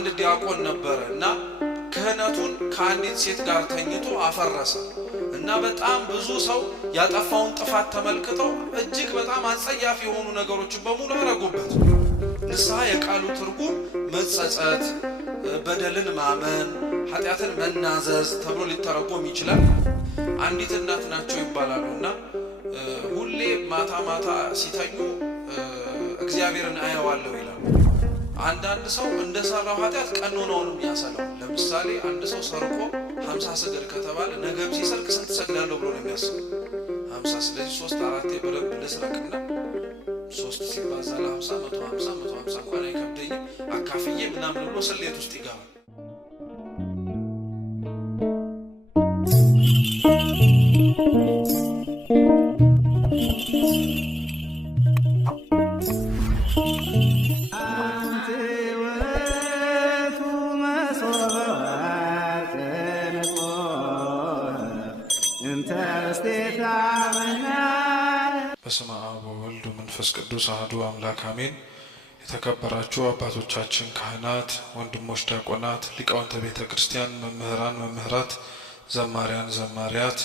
አንድ ዲያቆን ነበረና ክህነቱን ከአንዲት ሴት ጋር ተኝቶ አፈረሰ እና በጣም ብዙ ሰው ያጠፋውን ጥፋት ተመልክተው እጅግ በጣም አጸያፊ የሆኑ ነገሮችን በሙሉ አረጉበት። ንስሐ የቃሉ ትርጉም መጸጸት፣ በደልን ማመን፣ ኃጢአትን መናዘዝ ተብሎ ሊተረጎም ይችላል። አንዲት እናት ናቸው ይባላሉና ሁሌ ማታ ማታ ሲተኙ እግዚአብሔርን አየዋለሁ ይላሉ። አንዳንድ ሰው እንደሰራው ኃጢአት ቀኖናውንም ያሰላው። ለምሳሌ አንድ ሰው ሰርቆ 50 ስገድ ከተባለ ነገም ሲሰርቅ ስንት ሰግዳለሁ ብሎ ነው የሚያስበው? 50። ስለዚህ 3 4 በደንብ ልስረቅና 3 ሲባዛ ለ50 150 150 እንኳን አይከብደኝም አካፍዬ ምናምን ብሎ ስሌት ውስጥ ይገባል። በስመ አብ ወወልድ ወመንፈስ ቅዱስ አሐዱ አምላክ አሜን። የተከበራችሁ አባቶቻችን ካህናት፣ ወንድሞች ዲያቆናት፣ ሊቃውንተ ቤተ ክርስቲያን፣ መምህራን መምህራት፣ ዘማሪያን ዘማሪያት፣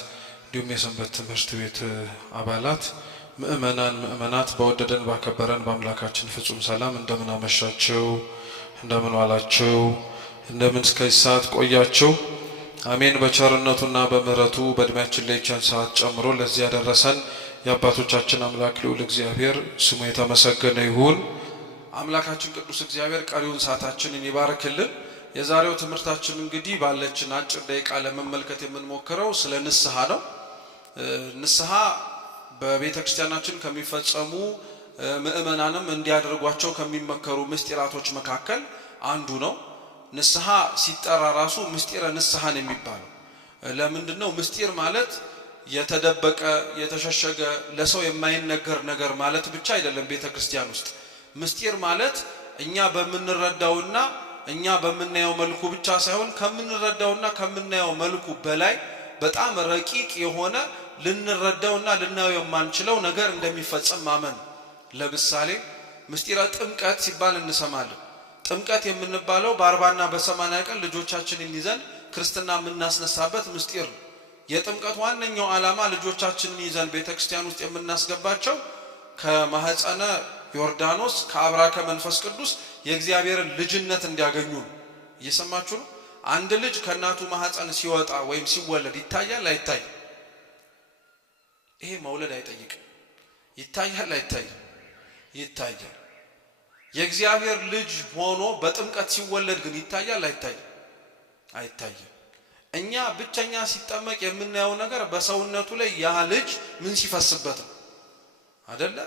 እንዲሁም የሰንበት ትምህርት ቤት አባላት፣ ምእመናን ምእመናት በወደደን ባከበረን በአምላካችን ፍጹም ሰላም እንደምን አመሻችሁ? እንደምን ዋላችሁ? እንደምን እስከዚህ ሰዓት ቆያችሁ? አሜን። በቸርነቱና በምሕረቱ በእድሜያችን ላይ ይህችን ሰዓት ጨምሮ ለዚህ ያደረሰን የአባቶቻችን አምላክ ልዑል እግዚአብሔር ስሙ የተመሰገነ ይሁን። አምላካችን ቅዱስ እግዚአብሔር ቀሪውን ሰዓታችንን ይባርክልን። የዛሬው ትምህርታችን እንግዲህ ባለችን አጭር ደቂቃ ለመመልከት የምንሞክረው ስለ ንስሐ ነው። ንስሐ በቤተ ክርስቲያናችን ከሚፈጸሙ ምእመናንም እንዲያደርጓቸው ከሚመከሩ ምስጢራቶች መካከል አንዱ ነው። ንስሐ ሲጠራ ራሱ ምስጢረ ንስሐን የሚባለው ለምንድነው? ምስጢር ማለት የተደበቀ የተሸሸገ ለሰው የማይነገር ነገር ማለት ብቻ አይደለም። ቤተ ክርስቲያን ውስጥ ምስጢር ማለት እኛ በምንረዳውና እኛ በምናየው መልኩ ብቻ ሳይሆን ከምንረዳውና ከምናየው መልኩ በላይ በጣም ረቂቅ የሆነ ልንረዳውና ልናየው የማንችለው ነገር እንደሚፈጸም ማመን። ለምሳሌ ምስጢረ ጥምቀት ሲባል እንሰማለን። ጥምቀት የምንባለው በ40ና በ80 ቀን ልጆቻችንን ይዘን ክርስትና የምናስነሳበት ምስጢር ነው። የጥምቀት ዋነኛው ዓላማ ልጆቻችንን ይዘን ቤተክርስቲያን ውስጥ የምናስገባቸው ከማህፀነ ዮርዳኖስ ከአብራከ መንፈስ ቅዱስ የእግዚአብሔርን ልጅነት እንዲያገኙ ነው። እየሰማችሁ ነው? አንድ ልጅ ከእናቱ ማህፀን ሲወጣ ወይም ሲወለድ ይታያል አይታይም? ይሄ መውለድ አይጠይቅም። ይታያል አይታይም? ይታያል። የእግዚአብሔር ልጅ ሆኖ በጥምቀት ሲወለድ ግን ይታያል አይታይም? አይታይም። እኛ ብቸኛ ሲጠመቅ የምናየው ነገር በሰውነቱ ላይ ያ ልጅ ምን ሲፈስበት ነው አይደለ?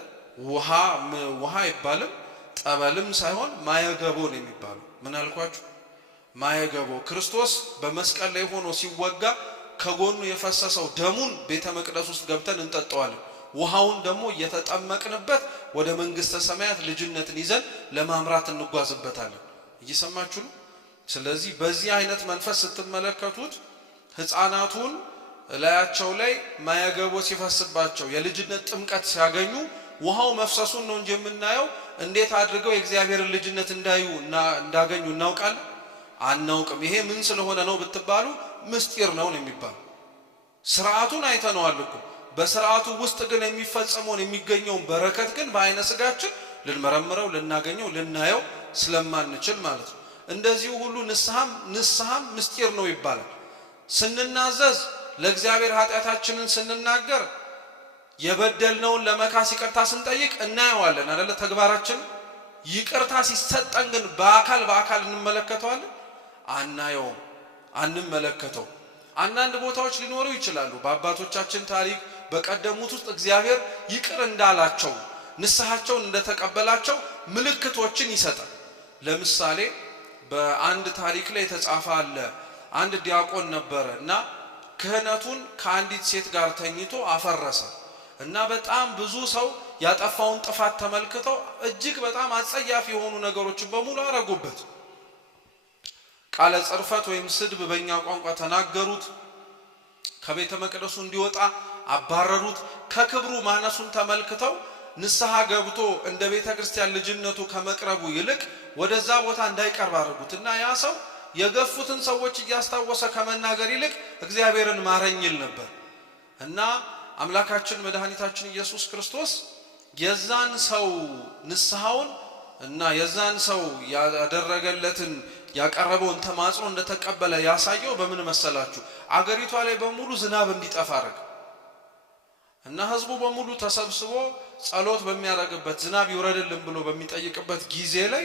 ውሃ ይባልም ጠበልም ሳይሆን ማየገቦ ነው የሚባለው። ምን አልኳችሁ? ማየገቦ። ክርስቶስ በመስቀል ላይ ሆኖ ሲወጋ ከጎኑ የፈሰሰው ደሙን ቤተ መቅደስ ውስጥ ገብተን እንጠጣዋለን። ውሃውን ደግሞ እየተጠመቅንበት ወደ መንግስተ ሰማያት ልጅነትን ይዘን ለማምራት እንጓዝበታለን። እየሰማችሁ ነው? ስለዚህ በዚህ አይነት መንፈስ ስትመለከቱት ህፃናቱን ላያቸው ላይ ማየገቦ ሲፈስባቸው የልጅነት ጥምቀት ሲያገኙ ውሃው መፍሰሱን ነው እንጂ የምናየው እንዴት አድርገው የእግዚአብሔርን ልጅነት እንዳገኙ እናውቃለን? አናውቅም። ይሄ ምን ስለሆነ ነው ብትባሉ ምስጢር ነው የሚባለው። ስርዓቱን አይተነዋል እኮ። በስርዓቱ ውስጥ ግን የሚፈጸመውን የሚገኘውን በረከት ግን በአይነ ስጋችን ልንመረምረው ልናገኘው ልናየው ስለማንችል ማለት ነው። እንደዚህ ሁሉ ንስሐም ምስጢር ነው ይባላል። ስንናዘዝ ለእግዚአብሔር ኃጢአታችንን ስንናገር የበደልነውን ለመካስ ይቅርታ ስንጠይቅ እናየዋለን አይደለ? ተግባራችን ይቅርታ ሲሰጠን ግን በአካል እንመለከተዋለን? አናየውም፣ አንመለከተው። አንዳንድ ቦታዎች ሊኖሩ ይችላሉ። በአባቶቻችን ታሪክ በቀደሙት ውስጥ እግዚአብሔር ይቅር እንዳላቸው ንስሐቸውን እንደተቀበላቸው ምልክቶችን ይሰጣል። ለምሳሌ በአንድ ታሪክ ላይ የተጻፈ አለ። አንድ ዲያቆን ነበረ እና ክህነቱን ከአንዲት ሴት ጋር ተኝቶ አፈረሰ እና በጣም ብዙ ሰው ያጠፋውን ጥፋት ተመልክተው እጅግ በጣም አጸያፊ የሆኑ ነገሮችን በሙሉ አረጉበት። ቃለ ጽርፈት ወይም ስድብ በእኛ ቋንቋ ተናገሩት። ከቤተ መቅደሱ እንዲወጣ አባረሩት። ከክብሩ ማነሱን ተመልክተው ንስሐ ገብቶ እንደ ቤተ ክርስቲያን ልጅነቱ ከመቅረቡ ይልቅ ወደዛ ቦታ እንዳይቀርብ አድርጉትና ያ ሰው የገፉትን ሰዎች እያስታወሰ ከመናገር ይልቅ እግዚአብሔርን ማረኝ ይል ነበር። እና አምላካችን መድኃኒታችን ኢየሱስ ክርስቶስ የዛን ሰው ንስሐውን እና የዛን ሰው ያደረገለትን ያቀረበውን ተማጽኖ እንደተቀበለ ያሳየው በምን መሰላችሁ? አገሪቷ ላይ በሙሉ ዝናብ እንዲጠፋ አረገ እና ህዝቡ በሙሉ ተሰብስቦ ጸሎት በሚያደርግበት ዝናብ ይወረድልን ብሎ በሚጠይቅበት ጊዜ ላይ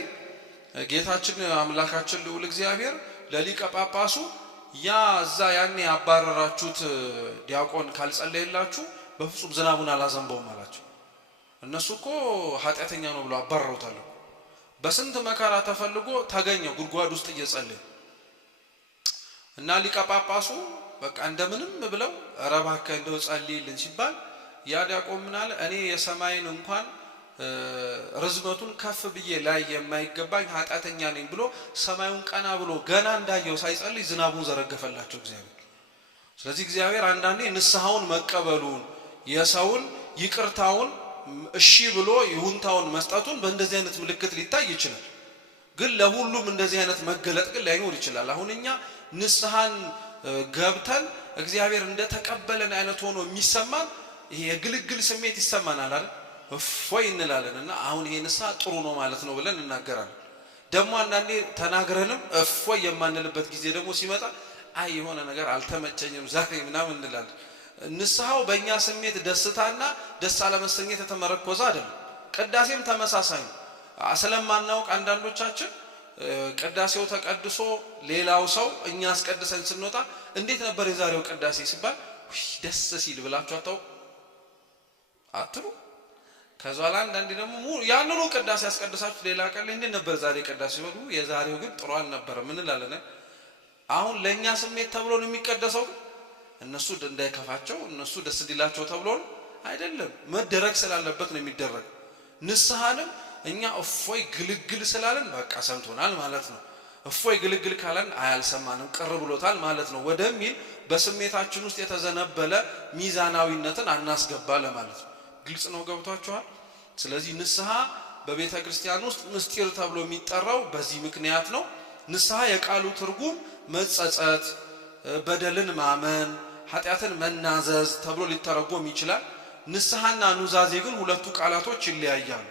ጌታችን አምላካችን ልዑል እግዚአብሔር ለሊቀ ጳጳሱ ያ እዛ ያኔ ያባረራችሁት ዲያቆን ካልጸለየላችሁ በፍጹም ዝናቡን አላዘንበውም አላቸው። እነሱ እኮ ኃጢአተኛ ነው ብሎ አባረሩታል። በስንት መከራ ተፈልጎ ተገኘ ጉድጓድ ውስጥ እየጸለየ እና ሊቀ ጳጳሱ በቃ እንደምንም ብለው ረባከ እንደው ጸልይልን ሲባል ያ ዲያቆን ምን አለ? እኔ የሰማይን እንኳን ርዝመቱን ከፍ ብዬ ላይ የማይገባኝ ኃጢአተኛ ነኝ ብሎ ሰማዩን ቀና ብሎ ገና እንዳየው ሳይጸልይ ዝናቡን ዘረገፈላቸው እግዚአብሔር። ስለዚህ እግዚአብሔር አንዳንዴ ንስሐውን መቀበሉን የሰውን ይቅርታውን እሺ ብሎ ይሁንታውን መስጠቱን በእንደዚህ አይነት ምልክት ሊታይ ይችላል። ግን ለሁሉም እንደዚህ አይነት መገለጥ ግን ላይኖር ይችላል። አሁን እኛ ንስሐን ገብተን እግዚአብሔር እንደተቀበለን አይነት ሆኖ የሚሰማን ይሄ የግልግል ስሜት ይሰማናል አይደል? እፎይ እንላለን እና አሁን ይሄ ንስሐ ጥሩ ነው ማለት ነው ብለን እናገራለን። ደግሞ አንዳንዴ ተናግረንም እፎይ የማንልበት ጊዜ ደግሞ ሲመጣ አይ የሆነ ነገር አልተመቸኝም ዛሬ ምናምን እንላለን። ንስሐው በእኛ ስሜት ደስታና ደስ አለመሰኘት የተመረኮዘ አይደለም። ቅዳሴም ተመሳሳይ ነው። ስለማናውቅ አንዳንዶቻችን ቅዳሴው ተቀድሶ ሌላው ሰው እኛ አስቀድሰን ስንወጣ እንዴት ነበር የዛሬው ቅዳሴ ሲባል ደስ ሲል ብላችሁ አትሉ? ከዛ ላይ አንዳንዴ ደግሞ ያንኑ ቅዳሴ ያስቀድሳችሁ ሌላ ቀን እንዴት ነበር ዛሬ ቅዳሴ ሲሉ የዛሬው ግን ጥሩ አልነበረም እንላለን። አሁን ለኛ ስሜት ተብሎ ነው የሚቀደሰው። እነሱ እንዳይከፋቸው እነሱ ደስ እንዲላቸው ተብሎ አይደለም፣ መደረግ ስላለበት ነው የሚደረግ። ንስሐንም እኛ እፎይ ግልግል ስላለን በቃ ሰምቶናል ማለት ነው። እፎይ ግልግል ካለን አያልሰማንም ቅር ብሎታል ማለት ነው ወደሚል በስሜታችን ውስጥ የተዘነበለ ሚዛናዊነትን አናስገባ ለማለት ነው። ግልጽ ነው? ገብቷችኋል? ስለዚህ ንስሐ በቤተ ክርስቲያን ውስጥ ምስጢር ተብሎ የሚጠራው በዚህ ምክንያት ነው። ንስሐ የቃሉ ትርጉም መጸጸት፣ በደልን ማመን፣ ኃጢአትን መናዘዝ ተብሎ ሊተረጎም ይችላል። ንስሐና ኑዛዜ ግን ሁለቱ ቃላቶች ይለያያሉ።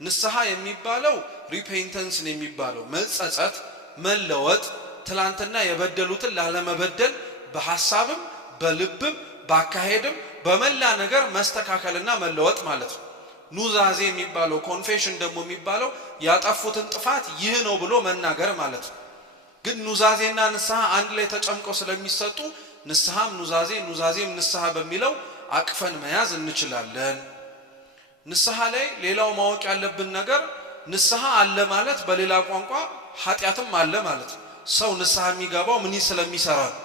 ንስሐ የሚባለው ሪፔንተንስ ነው የሚባለው መጸጸት፣ መለወጥ፣ ትላንትና የበደሉትን ላለመበደል በሐሳብም በልብም ባካሄድም በመላ ነገር መስተካከልና መለወጥ ማለት ነው። ኑዛዜ የሚባለው ኮንፌሽን ደግሞ የሚባለው ያጠፉትን ጥፋት ይህ ነው ብሎ መናገር ማለት ነው። ግን ኑዛዜና ንስሐ አንድ ላይ ተጨምቀው ስለሚሰጡ ንስሐም ኑዛዜ ኑዛዜም ንስሐ በሚለው አቅፈን መያዝ እንችላለን። ንስሐ ላይ ሌላው ማወቅ ያለብን ነገር ንስሐ አለ ማለት በሌላ ቋንቋ ኃጢአትም አለ ማለት ነው። ሰው ንስሐ የሚገባው ምን ስለሚሰራ ነው።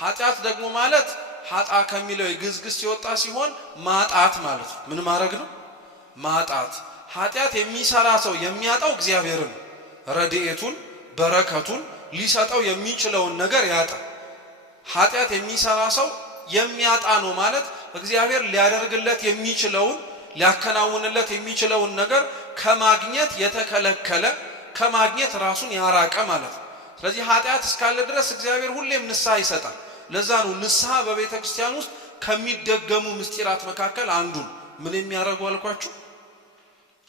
ኃጢአት ደግሞ ማለት ኃጣ ከሚለው የግዝግዝ ሲወጣ ሲሆን ማጣት ማለት ነው። ምን ማድረግ ነው? ማጣት። ኃጢአት የሚሰራ ሰው የሚያጣው እግዚአብሔርን ረድኤቱን በረከቱን ሊሰጠው የሚችለውን ነገር ያጣ። ኃጢአት የሚሰራ ሰው የሚያጣ ነው ማለት እግዚአብሔር ሊያደርግለት የሚችለውን ሊያከናውንለት የሚችለውን ነገር ከማግኘት የተከለከለ ከማግኘት ራሱን ያራቀ ማለት ነው። ስለዚህ ኃጢአት እስካለ ድረስ እግዚአብሔር ሁሌም ንስሐ ይሰጣል። ለዛ ነው ንስሐ በቤተ ክርስቲያን ውስጥ ከሚደገሙ ምስጢራት መካከል አንዱ ምን የሚያረጉ አልኳችሁ?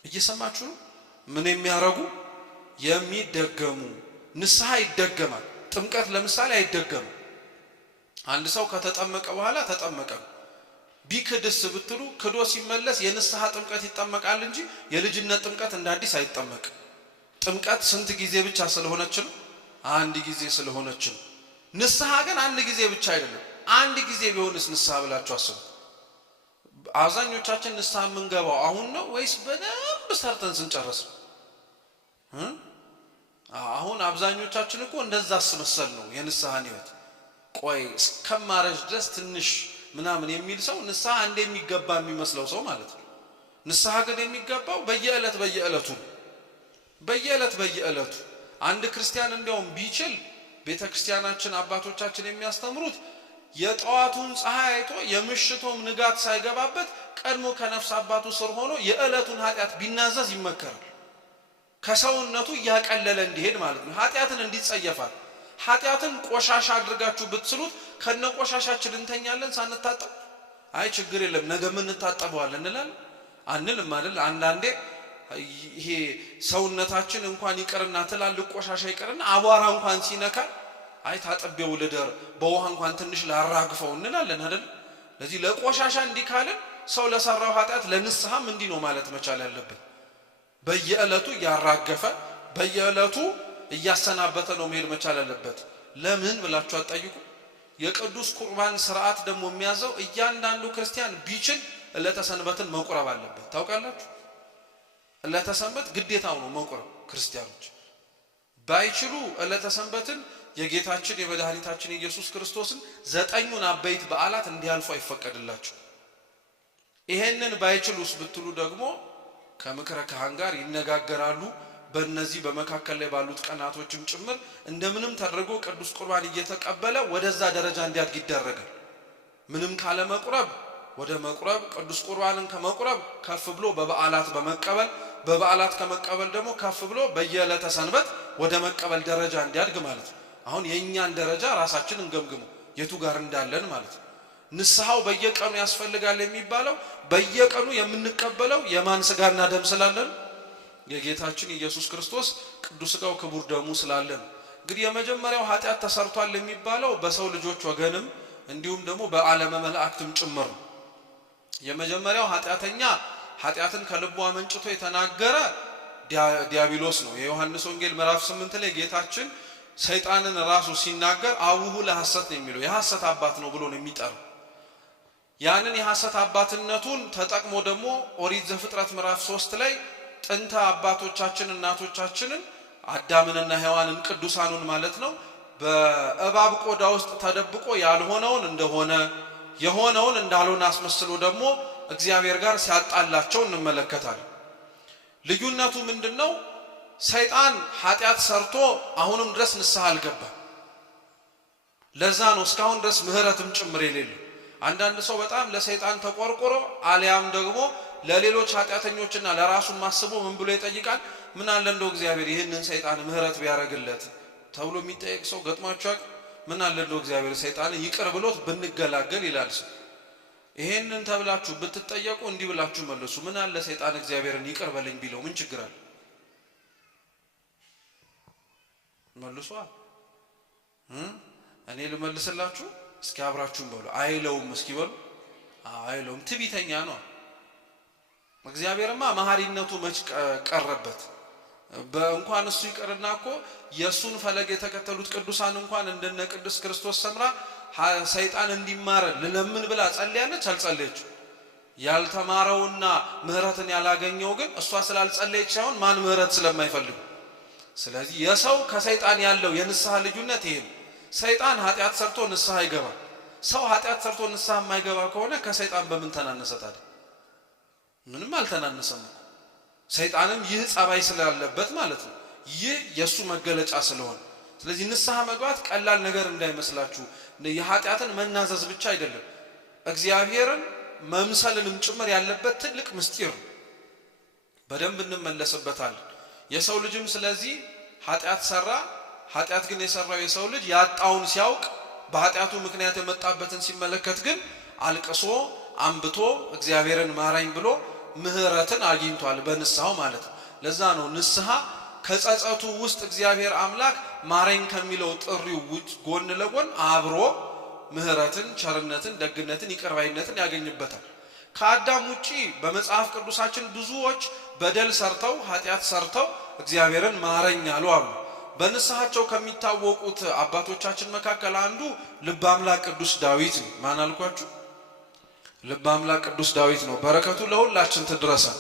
እየሰማችሁ ነው? ምን የሚያረጉ የሚደገሙ። ንስሐ ይደገማል። ጥምቀት ለምሳሌ አይደገምም። አንድ ሰው ከተጠመቀ በኋላ ተጠመቀ ቢክድስ ብትሉ ክዶ ሲመለስ የንስሐ ጥምቀት ይጠመቃል እንጂ የልጅነት ጥምቀት እንደ አዲስ አይጠመቅም። ጥምቀት ስንት ጊዜ ብቻ ስለሆነች ነው? አንድ ጊዜ ስለሆነች ነው። ንስሐ ግን አንድ ጊዜ ብቻ አይደለም። አንድ ጊዜ ቢሆንስ ንስሐ ብላችሁ አስቡ። አብዛኞቻችን ንስሐ የምንገባው አሁን ነው ወይስ በደንብ ሰርተን ስንጨርስ? አሁን አብዛኞቻችን እኮ እንደዛ አስመሰል ነው የንስሐን ሕይወት። ቆይ እስከማረጅ ድረስ ትንሽ ምናምን የሚል ሰው ንስሐ እንደሚገባ የሚመስለው ሰው ማለት ነው። ንስሐ ግን የሚገባው በየዕለቱ አንድ ክርስቲያን እንዲያውም ቢችል ቤተ ክርስቲያናችን አባቶቻችን የሚያስተምሩት የጠዋቱን ፀሐይ አይቶ የምሽቱም ንጋት ሳይገባበት ቀድሞ ከነፍስ አባቱ ስር ሆኖ የዕለቱን ኃጢአት ቢናዘዝ ይመከራል። ከሰውነቱ ያቀለለ እንዲሄድ ማለት ነው። ኃጢአትን እንዲጸየፋት። ኃጢአትን ቆሻሻ አድርጋችሁ ብትስሉት ከነ ቆሻሻችን እንተኛለን ሳንታጠብ። አይ ችግር የለም ነገ ምን እንታጠበዋለን እንላለን አንልም አይደል? አንዳንዴ ይሄ ሰውነታችን እንኳን ይቀርና ትላልቅ ቆሻሻ ይቀርና አቧራ እንኳን ሲነካ አይ ታጠበው ልደር በውሃ እንኳን ትንሽ ላራግፈው እንላለን አይደል? ለዚህ ለቆሻሻ እንዲካልን ሰው ለሰራው ኃጢአት ለንስሐም እንዲ ነው ማለት መቻል ያለበት። በየዕለቱ ያራገፈ በየዕለቱ እያሰናበተ ነው መሄድ መቻል ያለበት። ለምን ብላችሁ አጣይቁ። የቅዱስ ቁርባን ሥርዓት ደግሞ የሚያዘው እያንዳንዱ ክርስቲያን ቢችል ዕለተ ሰንበትን መቁረብ አለበት። ታውቃላችሁ? ዕለተ ሰንበት ግዴታው ነው መቁረብ። ክርስቲያኖች ባይችሉ ዕለተ ሰንበትን የጌታችን የመድኃኒታችን ኢየሱስ ክርስቶስን 9ኙን አበይት በዓላት እንዲያልፉ አይፈቀድላችሁ። ይሄንን ባይችሉስ ብትሉ ደግሞ ከምክረ ካህን ጋር ይነጋገራሉ። በእነዚህ በመካከል ላይ ባሉት ቀናቶችም ጭምር እንደምንም ተደርጎ ቅዱስ ቁርባን እየተቀበለ ወደዛ ደረጃ እንዲያድግ ይደረጋል። ምንም ካለ መቁረብ ወደ መቁረብ፣ ቅዱስ ቁርባንን ከመቁረብ ከፍ ብሎ በበዓላት በመቀበል፣ በበዓላት ከመቀበል ደግሞ ከፍ ብሎ በየዕለተ ሰንበት ወደ መቀበል ደረጃ እንዲያድግ ማለት ነው። አሁን የኛን ደረጃ ራሳችንን ገምግሙ የቱ ጋር እንዳለን ማለት ነው። ንስሐው በየቀኑ ያስፈልጋል የሚባለው በየቀኑ የምንቀበለው የማን ሥጋና ደም ስላለን? የጌታችን ኢየሱስ ክርስቶስ ቅዱስ ሥጋው ክቡር ደሙ ስላለን። እንግዲህ የመጀመሪያው ኃጢአት ተሰርቷል የሚባለው በሰው ልጆች ወገንም እንዲሁም ደግሞ በዓለመ መላእክትም ጭምር ነው። የመጀመሪያው ኃጢአተኛ ኃጢአትን ከልቡ አመንጭቶ የተናገረ ዲያብሎስ ነው። የዮሐንስ ወንጌል ምዕራፍ 8 ላይ ጌታችን ሰይጣንን ራሱ ሲናገር አቡሁ ለሐሰት ነው የሚለው፣ የሐሰት አባት ነው ብሎ ነው የሚጠራው። ያንን የሐሰት አባትነቱን ተጠቅሞ ደግሞ ኦሪት ዘፍጥረት ምዕራፍ 3 ላይ ጥንተ አባቶቻችን እናቶቻችንን አዳምንና ሔዋንን ቅዱሳኑን ማለት ነው በእባብ ቆዳ ውስጥ ተደብቆ ያልሆነውን እንደሆነ የሆነውን እንዳልሆነ አስመስሎ ደግሞ እግዚአብሔር ጋር ሲያጣላቸው እንመለከታለን። ልዩነቱ ምንድነው? ሰይጣን ኃጢአት ሰርቶ አሁንም ድረስ ንስሐ አልገባም። ለዛ ነው እስካሁን ድረስ ምህረትም ጭምር የሌለው። አንዳንድ ሰው በጣም ለሰይጣን ተቆርቆሮ አልያም ደግሞ ለሌሎች ኃጢአተኞችና ለራሱን ማስቦ ምን ብሎ ይጠይቃል? ምን አለ እንደው እግዚአብሔር ይህንን ሰይጣን ምህረት ቢያረግለት ተብሎ የሚጠይቅ ሰው ገጥሟቸው ምን አለ እንደው እግዚአብሔር ሰይጣን ይቅር ብሎት ብንገላገል ይላል ሰው። ይሄንን ተብላችሁ ብትጠየቁ እንዲህ ብላችሁ መልሱ፣ ምን አለ ሰይጣን እግዚአብሔርን ይቅር በለኝ ቢለው ምን ችግር አለ? መልሷ እኔ ልመልስላችሁ እስኪ አብራችሁን በሉ። አይለውም እስኪ በሉ። አይለውም፣ ትዕቢተኛ ነው። እግዚአብሔርማ መሐሪነቱ መች ቀረበት? በእንኳን እሱ ይቀርና እኮ የሱን ፈለግ የተከተሉት ቅዱሳን እንኳን እንደነ ቅዱስ ክርስቶስ ሰምራ ሰይጣን እንዲማረ ለምን ብላ ጸልያለች? አልጸለየች። ያልተማረውና ምህረትን ያላገኘው ግን እሷ ስላልጸለየች ሳይሆን ማን ምህረት ስለማይፈልግ። ስለዚህ የሰው ከሰይጣን ያለው የንስሐ ልዩነት ይሄ ነው። ሰይጣን ኃጢአት ሰርቶ ንስሐ ይገባል። ሰው ኃጢአት ሰርቶ ንስሐ የማይገባ ከሆነ ከሰይጣን በምን ተናነሰ ታዲያ? ምንም አልተናነሰም እኮ። ሰይጣንም ይህ ጸባይ ስላለበት ማለት ነው። ይህ የሱ መገለጫ ስለሆነ ስለዚህ ንስሐ መግባት ቀላል ነገር እንዳይመስላችሁ። የኃጢአትን መናዘዝ ብቻ አይደለም፣ እግዚአብሔርን መምሰልንም ጭምር ያለበት ትልቅ ምስጢር ነው። በደንብ እንመለስበታለን። የሰው ልጅም ስለዚህ ኃጢአት ሰራ። ኃጢአት ግን የሰራው የሰው ልጅ ያጣውን ሲያውቅ በኃጢአቱ ምክንያት የመጣበትን ሲመለከት ግን አልቅሶ አንብቶ እግዚአብሔርን ማራኝ ብሎ ምህረትን አግኝቷል በንስሐው ማለት ነው። ለዛ ነው ንስሐ ከጸጸቱ ውስጥ እግዚአብሔር አምላክ ማረኝ ከሚለው ጥሪው ውጭ ጎን ለጎን አብሮ ምህረትን፣ ቸርነትን፣ ደግነትን፣ ይቅርባይነትን ያገኝበታል። ከአዳም ውጪ በመጽሐፍ ቅዱሳችን ብዙዎች በደል ሰርተው ኃጢአት ሰርተው እግዚአብሔርን ማረኝ አሉ። በንስሐቸው ከሚታወቁት አባቶቻችን መካከል አንዱ ልበ አምላክ ቅዱስ ዳዊት ነው። ማን አልኳችሁ? ልበ አምላክ ቅዱስ ዳዊት ነው። በረከቱ ለሁላችን ትድረሰን።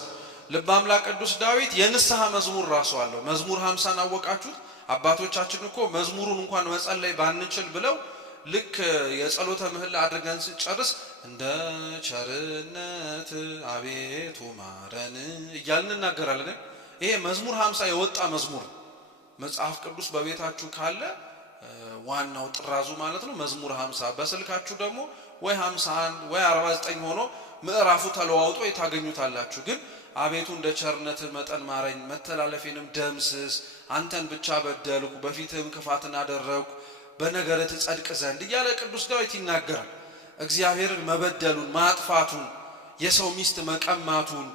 ልበ አምላክ ቅዱስ ዳዊት የንስሐ መዝሙር ራሱ አለው። መዝሙር 50 አወቃችሁት? አባቶቻችን እኮ መዝሙሩን እንኳን መጸለይ ባንችል ብለው ልክ የጸሎተ ምህላ አድርገን ስንጨርስ እንደ ቸርነት አቤቱ ማረን እያልን እናገራለን። ይሄ መዝሙር 50 የወጣ መዝሙር መጽሐፍ ቅዱስ በቤታችሁ ካለ ዋናው ጥራዙ ማለት ነው መዝሙር 50። በስልካችሁ ደግሞ ወይ 51 ወይ 49 ሆኖ ምዕራፉ ተለዋውጦ የታገኙታላችሁ። ግን አቤቱ እንደ ቸርነትህ መጠን ማረኝ፣ መተላለፌንም ደምስስ፣ አንተን ብቻ በደልኩ፣ በፊትህም ክፋትን አደረግኩ፣ በነገርህ ትጸድቅ ዘንድ እያለ ቅዱስ ዳዊት ይናገራል። እግዚአብሔርን መበደሉን፣ ማጥፋቱን፣ የሰው ሚስት መቀማቱን፣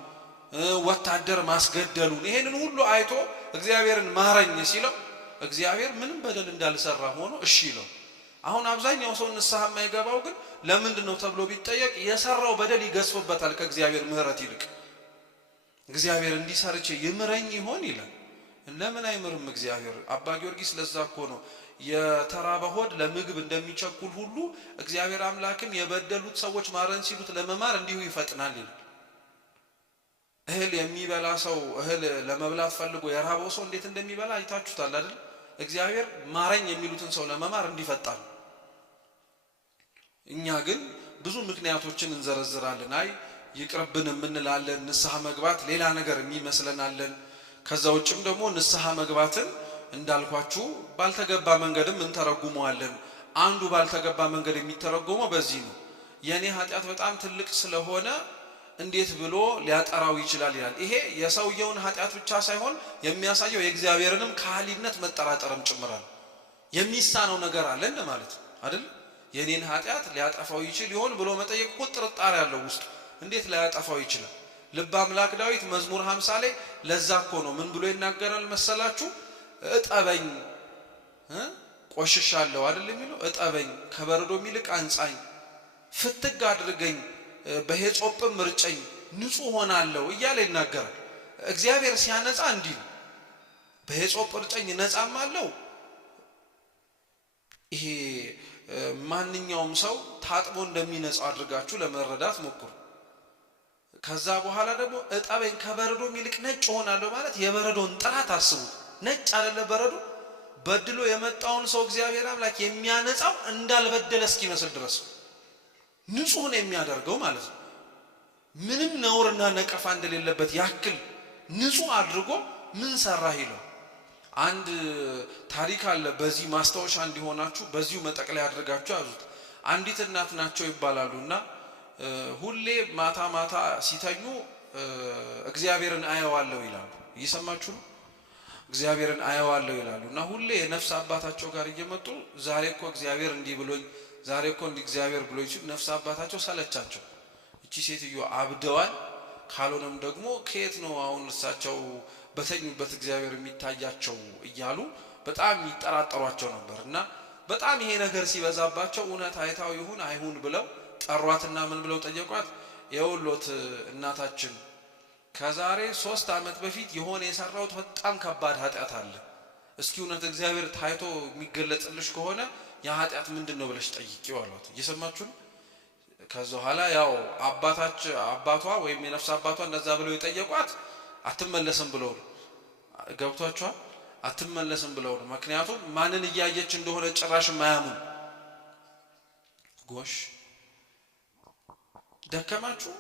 ወታደር ማስገደሉን ይሄንን ሁሉ አይቶ እግዚአብሔርን ማረኝ ሲለው እግዚአብሔር ምንም በደል እንዳልሰራ ሆኖ እሺ ይለው። አሁን አብዛኛው ሰው ንስሐ የማይገባው ግን ለምንድን ነው ተብሎ ቢጠየቅ የሰራው በደል ይገዝፍበታል ከእግዚአብሔር ምሕረት ይልቅ። እግዚአብሔር እንዲሰርቼ ይምረኝ ይሆን ይላል። ለምን አይምርም እግዚአብሔር? አባ ጊዮርጊስ ለዛ እኮ ነው የተራበ ሆድ ለምግብ እንደሚቸኩል ሁሉ እግዚአብሔር አምላክም የበደሉት ሰዎች ማረን ሲሉት ለመማር እንዲሁ ይፈጥናል ይላል። እህል የሚበላ ሰው እህል ለመብላት ፈልጎ የራበው ሰው እንዴት እንደሚበላ አይታችሁታል አይደል? እግዚአብሔር ማረኝ የሚሉትን ሰው ለመማር እንዲፈጣል። እኛ ግን ብዙ ምክንያቶችን እንዘረዝራለን። አይ ይቅርብን እንላለን። ንስሐ መግባት ሌላ ነገር የሚመስለናለን። ከዛ ውጭም ደግሞ ንስሐ መግባትን እንዳልኳችሁ ባልተገባ መንገድም እንተረጉመዋለን። አንዱ ባልተገባ መንገድ የሚተረጎመው በዚህ ነው። የኔ ኃጢአት በጣም ትልቅ ስለሆነ እንዴት ብሎ ሊያጠራው ይችላል ይላል። ይሄ የሰውየውን ኃጢአት ብቻ ሳይሆን የሚያሳየው የእግዚአብሔርንም ካህሊነት መጠራጠርም ጭምራል። የሚሳነው ነገር አለ ማለት አይደል? የኔን ኃጢአት ሊያጠፋው ይችል ይሆን ብሎ መጠየቅ እኮ ጥርጣሬ ያለው ውስጥ እንዴት ሊያጠፋው ይችላል? ልበ አምላክ ዳዊት መዝሙር 50 ላይ ለዛ እኮ ነው ምን ብሎ ይናገራል መሰላችሁ? እጠበኝ ቆሽሻለሁ አይደል የሚለው። እጠበኝ ከበረዶ ይልቅ አንጻኝ፣ ፍትግ አድርገኝ በሄጾጵም ምርጨኝ፣ ንጹህ ሆናለሁ እያለ ይናገራል። እግዚአብሔር ሲያነጻ እንዲህ ነው። በሄጾጵ እርጨኝ ነጻም አለው። ይሄ ማንኛውም ሰው ታጥቦ እንደሚነጻው አድርጋችሁ ለመረዳት ሞክሩ። ከዛ በኋላ ደግሞ እጠበኝ ከበረዶ ይልቅ ነጭ ሆናለሁ ማለት የበረዶን ጥራት አስቡ። ነጭ አይደለ በረዶ። በድሎ የመጣውን ሰው እግዚአብሔር አምላክ የሚያነጻው እንዳልበደለ እስኪመስል ድረስ ንጹህ ነው የሚያደርገው ማለት ነው። ምንም ነውርና ነቀፋ እንደሌለበት ያክል ንጹህ አድርጎ ምን ሰራህ ይለው። አንድ ታሪክ አለ። በዚህ ማስታወሻ እንዲሆናችሁ በዚሁ መጠቅለያ አድርጋችሁ ያዙት። አንዲት እናት ናቸው ይባላሉና ሁሌ ማታ ማታ ሲተኙ እግዚአብሔርን አየዋለሁ ይላሉ። እየሰማችሁ ነው? እግዚአብሔርን አየዋለሁ ይላሉና ሁሌ የነፍስ አባታቸው ጋር እየመጡ ዛሬ እኮ እግዚአብሔር እንዲህ ብሎኝ፣ ዛሬ እኮ እንዲህ እግዚአብሔር ብሎኝ ሲሉ ነፍስ አባታቸው ሰለቻቸው። እቺ ሴትዮ አብደዋል፣ ካልሆነም ደግሞ ከየት ነው አሁን እሳቸው በተኙበት እግዚአብሔር የሚታያቸው እያሉ በጣም ይጠራጠሯቸው ነበርና በጣም ይሄ ነገር ሲበዛባቸው እውነት አይታው ይሁን አይሁን ብለው ጠሯትና ምን ብለው ጠየቋት? የውሎት እናታችን ከዛሬ 3 ዓመት በፊት የሆነ የሰራሁት በጣም ከባድ ኃጢአት አለ። እስኪ እውነት እግዚአብሔር ታይቶ የሚገለጽልሽ ከሆነ ያ ኃጢአት ምንድነው ብለሽ ጠይቂው አሏት። እየሰማችሁ ነው? ከዛ በኋላ ያው አባቷ ወይም የነፍስ አባቷ እንደዛ ብለው የጠየቋት አትመለስም ብለው ነው። ገብቷችኋል? አትመለስም ብለው ነው። ምክንያቱም ማንን እያየች እንደሆነ ጭራሽ ማያምን። ጎሽ ደከማችሁ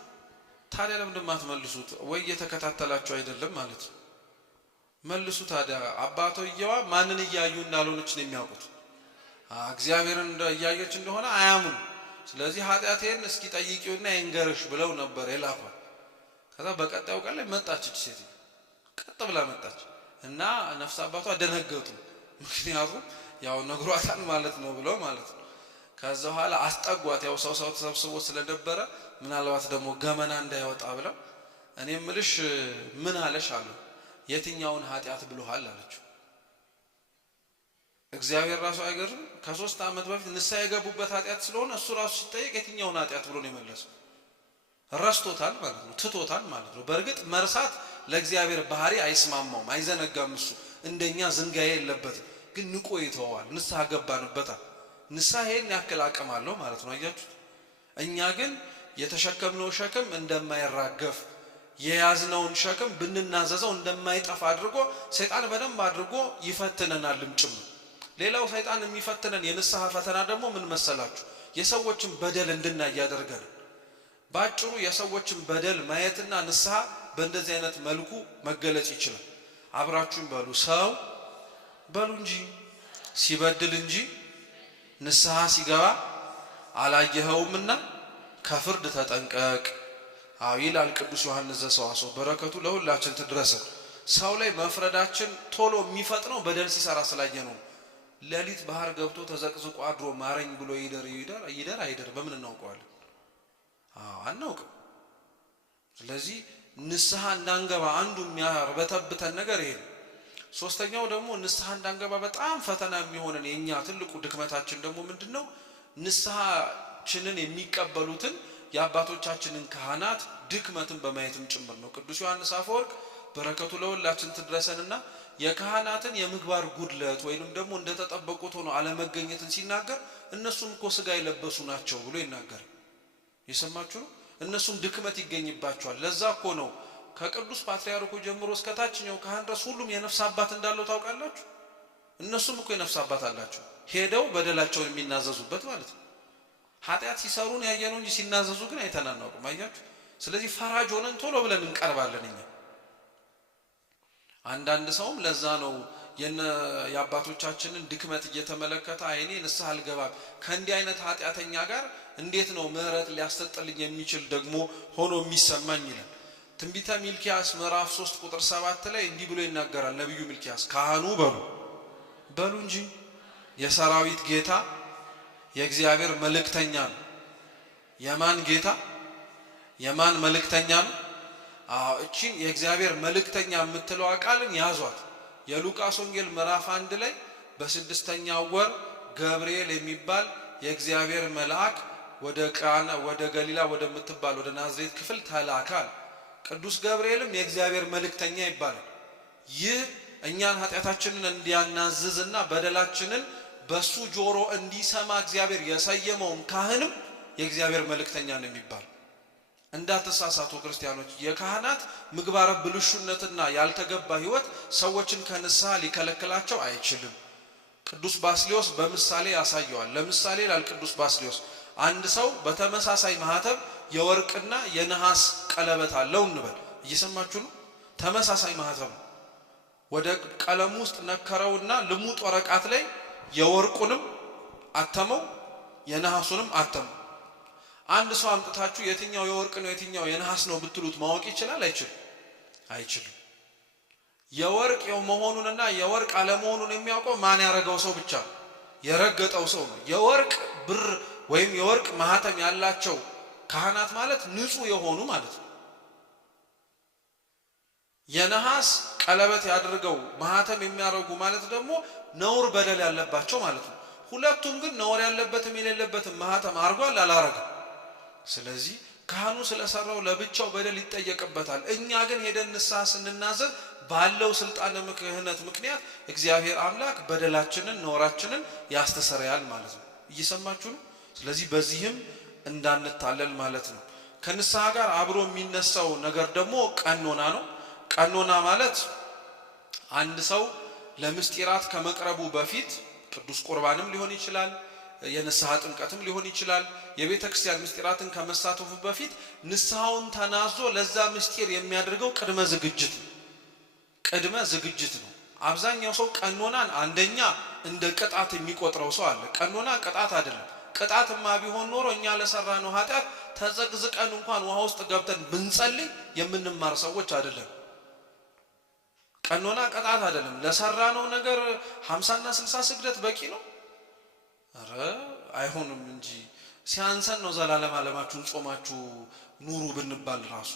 ታዲያ ለምን እንደማትመልሱት? ወይ እየተከታተላችሁ አይደለም ማለት ነው። መልሱ ታዲያ። አባቷየዋ ማንን እያዩ እንዳልሆነች ነው የሚያውቁት። እግዚአብሔርን እያየች እንደሆነ አያምኑ። ስለዚህ ኃጢአቴን እስኪ ጠይቂውና ይንገርሽ ብለው ነበር የላኳት። ከዛ በቀጣዩ ቀን ላይ መጣች ሴት ቀጥ ብላ መጣች እና ነፍስ አባቷ ደነገጡ። ምክንያቱም ያው ነግሯታል ማለት ነው ብለው ማለት ነው። ከዛ በኋላ አስጠጓት። ያው ሰው ተሰብስቦ ስለነበረ ምናልባት ደግሞ ገመና እንዳይወጣ ብለው እኔ ምልሽ ምን አለሽ አሉ። የትኛውን ኃጢአት ብሎሃል አለችው። እግዚአብሔር ራሱ አይገርም? ከ3 ዓመት በፊት ንስሐ የገቡበት ኃጢአት ስለሆነ እሱ ራሱ ሲጠየቅ የትኛውን ኃጢአት ብሎ ነው የመለሰው። ረስቶታል ማለት ነው፣ ትቶታል ማለት ነው። በእርግጥ መርሳት ለእግዚአብሔር ባህሪ አይስማማውም፣ አይዘነጋም። እሱ እንደኛ ዝንጋዬ የለበትም፣ ግን ንቆ ይተዋል። ንስሐ ገባንበታል። ንስሐ ይሄን ያክል አቅም አለው ማለት ነው። አያችሁት? እኛ ግን የተሸከምነው ሸክም እንደማይራገፍ የያዝነውን ሸክም ብንናዘዘው እንደማይጠፋ አድርጎ ሰይጣን በደንብ አድርጎ ይፈትነናልም ጭምር። ሌላው ሰይጣን የሚፈትነን የንስሐ ፈተና ደግሞ ምን መሰላችሁ? የሰዎችን በደል እንድናይ ያደርገን። ባጭሩ የሰዎችን በደል ማየትና ንስሐ በእንደዚህ አይነት መልኩ መገለጽ ይችላል። አብራችሁን በሉ። ሰው በሉ እንጂ ሲበድል እንጂ ንስሐ ሲገባ አላየኸውምና ከፍርድ ተጠንቀቅ። ይላል ቅዱስ ዮሐንስ ዘሰዋስው በረከቱ ለሁላችን ትድረስ። ሰው ላይ መፍረዳችን ቶሎ የሚፈጥነው በደል ሲሰራ ስላየ ነው። ሌሊት ባህር ገብቶ ተዘቅዝቆ አድሮ ማረኝ ብሎ ይደር አይደር በምን እናውቀዋለን? አናውቅም። ስለዚህ ንስሐ እንዳንገባ አንዱ የሚያርበተብተን ነገር ይሄ ነው። ሶስተኛው ደግሞ ንስሐ እንዳንገባ በጣም ፈተና የሚሆነን የኛ ትልቁ ድክመታችን ደግሞ ምንድነው? ንስሐችንን የሚቀበሉትን የአባቶቻችንን ካህናት ድክመትን በማየትም ጭምር ነው። ቅዱስ ዮሐንስ አፈወርቅ በረከቱ ለሁላችን ትድረሰንና የካህናትን የምግባር ጉድለት ወይንም ደግሞ እንደተጠበቁት ሆኖ አለመገኘትን ሲናገር እነሱም እኮ ስጋ የለበሱ ናቸው ብሎ ይናገራል። የሰማችሁ ነው። እነሱም ድክመት ይገኝባቸዋል። ለዛ እኮ ነው ከቅዱስ ፓትርያርኩ ጀምሮ እስከ ታችኛው ካህን ድረስ ሁሉም የነፍስ አባት እንዳለው ታውቃላችሁ። እነሱም እኮ የነፍስ አባት አላቸው፣ ሄደው በደላቸውን የሚናዘዙበት ማለት ነው። ኃጢአት ሲሰሩን ያየነው እንጂ ሲናዘዙ ግን አይተን አናውቅም። አያችሁ። ስለዚህ ፈራጅ ሆነን ቶሎ ብለን እንቀርባለን እኛ። አንዳንድ ሰውም ለዛ ነው የአባቶቻችንን ድክመት እየተመለከተ አይኔ ንስሐ አልገባም ከእንዲህ አይነት ኃጢአተኛ ጋር እንዴት ነው ምህረት ሊያሰጥልኝ የሚችል ደግሞ ሆኖ የሚሰማኝ ይላል። ትንቢተ ሚልክያስ ምዕራፍ 3 ቁጥር 7 ላይ እንዲህ ብሎ ይናገራል ነብዩ ሚልክያስ። ካህኑ በሉ እንጂ የሰራዊት ጌታ የእግዚአብሔር መልእክተኛ ነው። የማን ጌታ? የማን መልእክተኛ ነው? እቺን የእግዚአብሔር መልእክተኛ የምትለው ቃልን ያዟት። የሉቃስ ወንጌል ምዕራፍ 1 ላይ በስድስተኛው ወር ገብርኤል የሚባል የእግዚአብሔር መልአክ ወደ ገሊላ ወደምትባል ወደ ናዝሬት ክፍል ተላካል። ቅዱስ ገብርኤልም የእግዚአብሔር መልእክተኛ ይባላል። ይህ እኛን ኃጢአታችንን እንዲያናዝዝና በደላችንን በሱ ጆሮ እንዲሰማ እግዚአብሔር የሰየመውን ካህንም የእግዚአብሔር መልእክተኛ ነው የሚባል። እንዳትሳሳቱ ክርስቲያኖች፣ የካህናት ምግባረ ብልሹነትና ያልተገባ ሕይወት ሰዎችን ከንስሐ ሊከለክላቸው አይችልም። ቅዱስ ባስልዮስ በምሳሌ ያሳየዋል። ለምሳሌ ላል ቅዱስ ባስልዮስ አንድ ሰው በተመሳሳይ ማህተብ የወርቅና የነሐስ ቀለበት አለው እንበል። እየሰማችሁ ነው? ተመሳሳይ ማህተብ ወደ ቀለም ውስጥ ነከረውና ልሙጥ ወረቀት ላይ የወርቁንም አተመው የነሐሱንም አተመው። አንድ ሰው አምጥታችሁ የትኛው የወርቅ ነው የትኛው የነሐስ ነው ብትሉት ማወቅ ይችላል? አይችልም። የወርቅ መሆኑንና የወርቅ አለመሆኑን የሚያውቀው ማን ያረገው ሰው ብቻ፣ የረገጠው ሰው ነው። የወርቅ ብር ወይም የወርቅ ማህተም ያላቸው ካህናት ማለት ንጹህ የሆኑ ማለት ነው። የነሐስ ቀለበት ያድርገው ማህተም የሚያረጉ ማለት ደግሞ ነውር በደል ያለባቸው ማለት ነው። ሁለቱም ግን ነውር ያለበትም የሌለበትም ማህተም አርጓል አላረገም። ስለዚህ ካህኑ ስለሰራው ለብቻው በደል ይጠየቅበታል። እኛ ግን ሄደን ንስሐ ስንናዘዝ ባለው ስልጣነ ክህነት ምክንያት እግዚአብሔር አምላክ በደላችንን ነውራችንን ያስተሰርያል ማለት ነው። እየሰማችሁ ነው? ስለዚህ በዚህም እንዳንታለል ማለት ነው። ከንስሐ ጋር አብሮ የሚነሳው ነገር ደግሞ ቀኖና ነው። ቀኖና ማለት አንድ ሰው ለምስጢራት ከመቅረቡ በፊት ቅዱስ ቁርባንም ሊሆን ይችላል፣ የንስሐ ጥምቀትም ሊሆን ይችላል። የቤተ ክርስቲያን ምስጢራትን ከመሳተፉ በፊት ንስሐውን ተናዞ ለዛ ምስጢር የሚያደርገው ቅድመ ዝግጅት ነው። አብዛኛው ሰው ቀኖናን አንደኛ እንደ ቅጣት የሚቆጥረው ሰው አለ። ቀኖና ቅጣት አይደለም። ቅጣትማ ቢሆን ኖሮ እኛ ለሰራነው ኃጢአት ተዘቅዝቀን እንኳን ውሃ ውስጥ ገብተን ብንጸልይ የምንማር ሰዎች አይደለም። ቀኖና ቅጣት አይደለም። ለሰራነው ነገር 50 እና 60 ስግደት በቂ ነው? አረ አይሆንም እንጂ ሲያንሰን ነው ዘላለም ዓለማችሁን ጾማችሁ ኑሩ ብንባል ራሱ።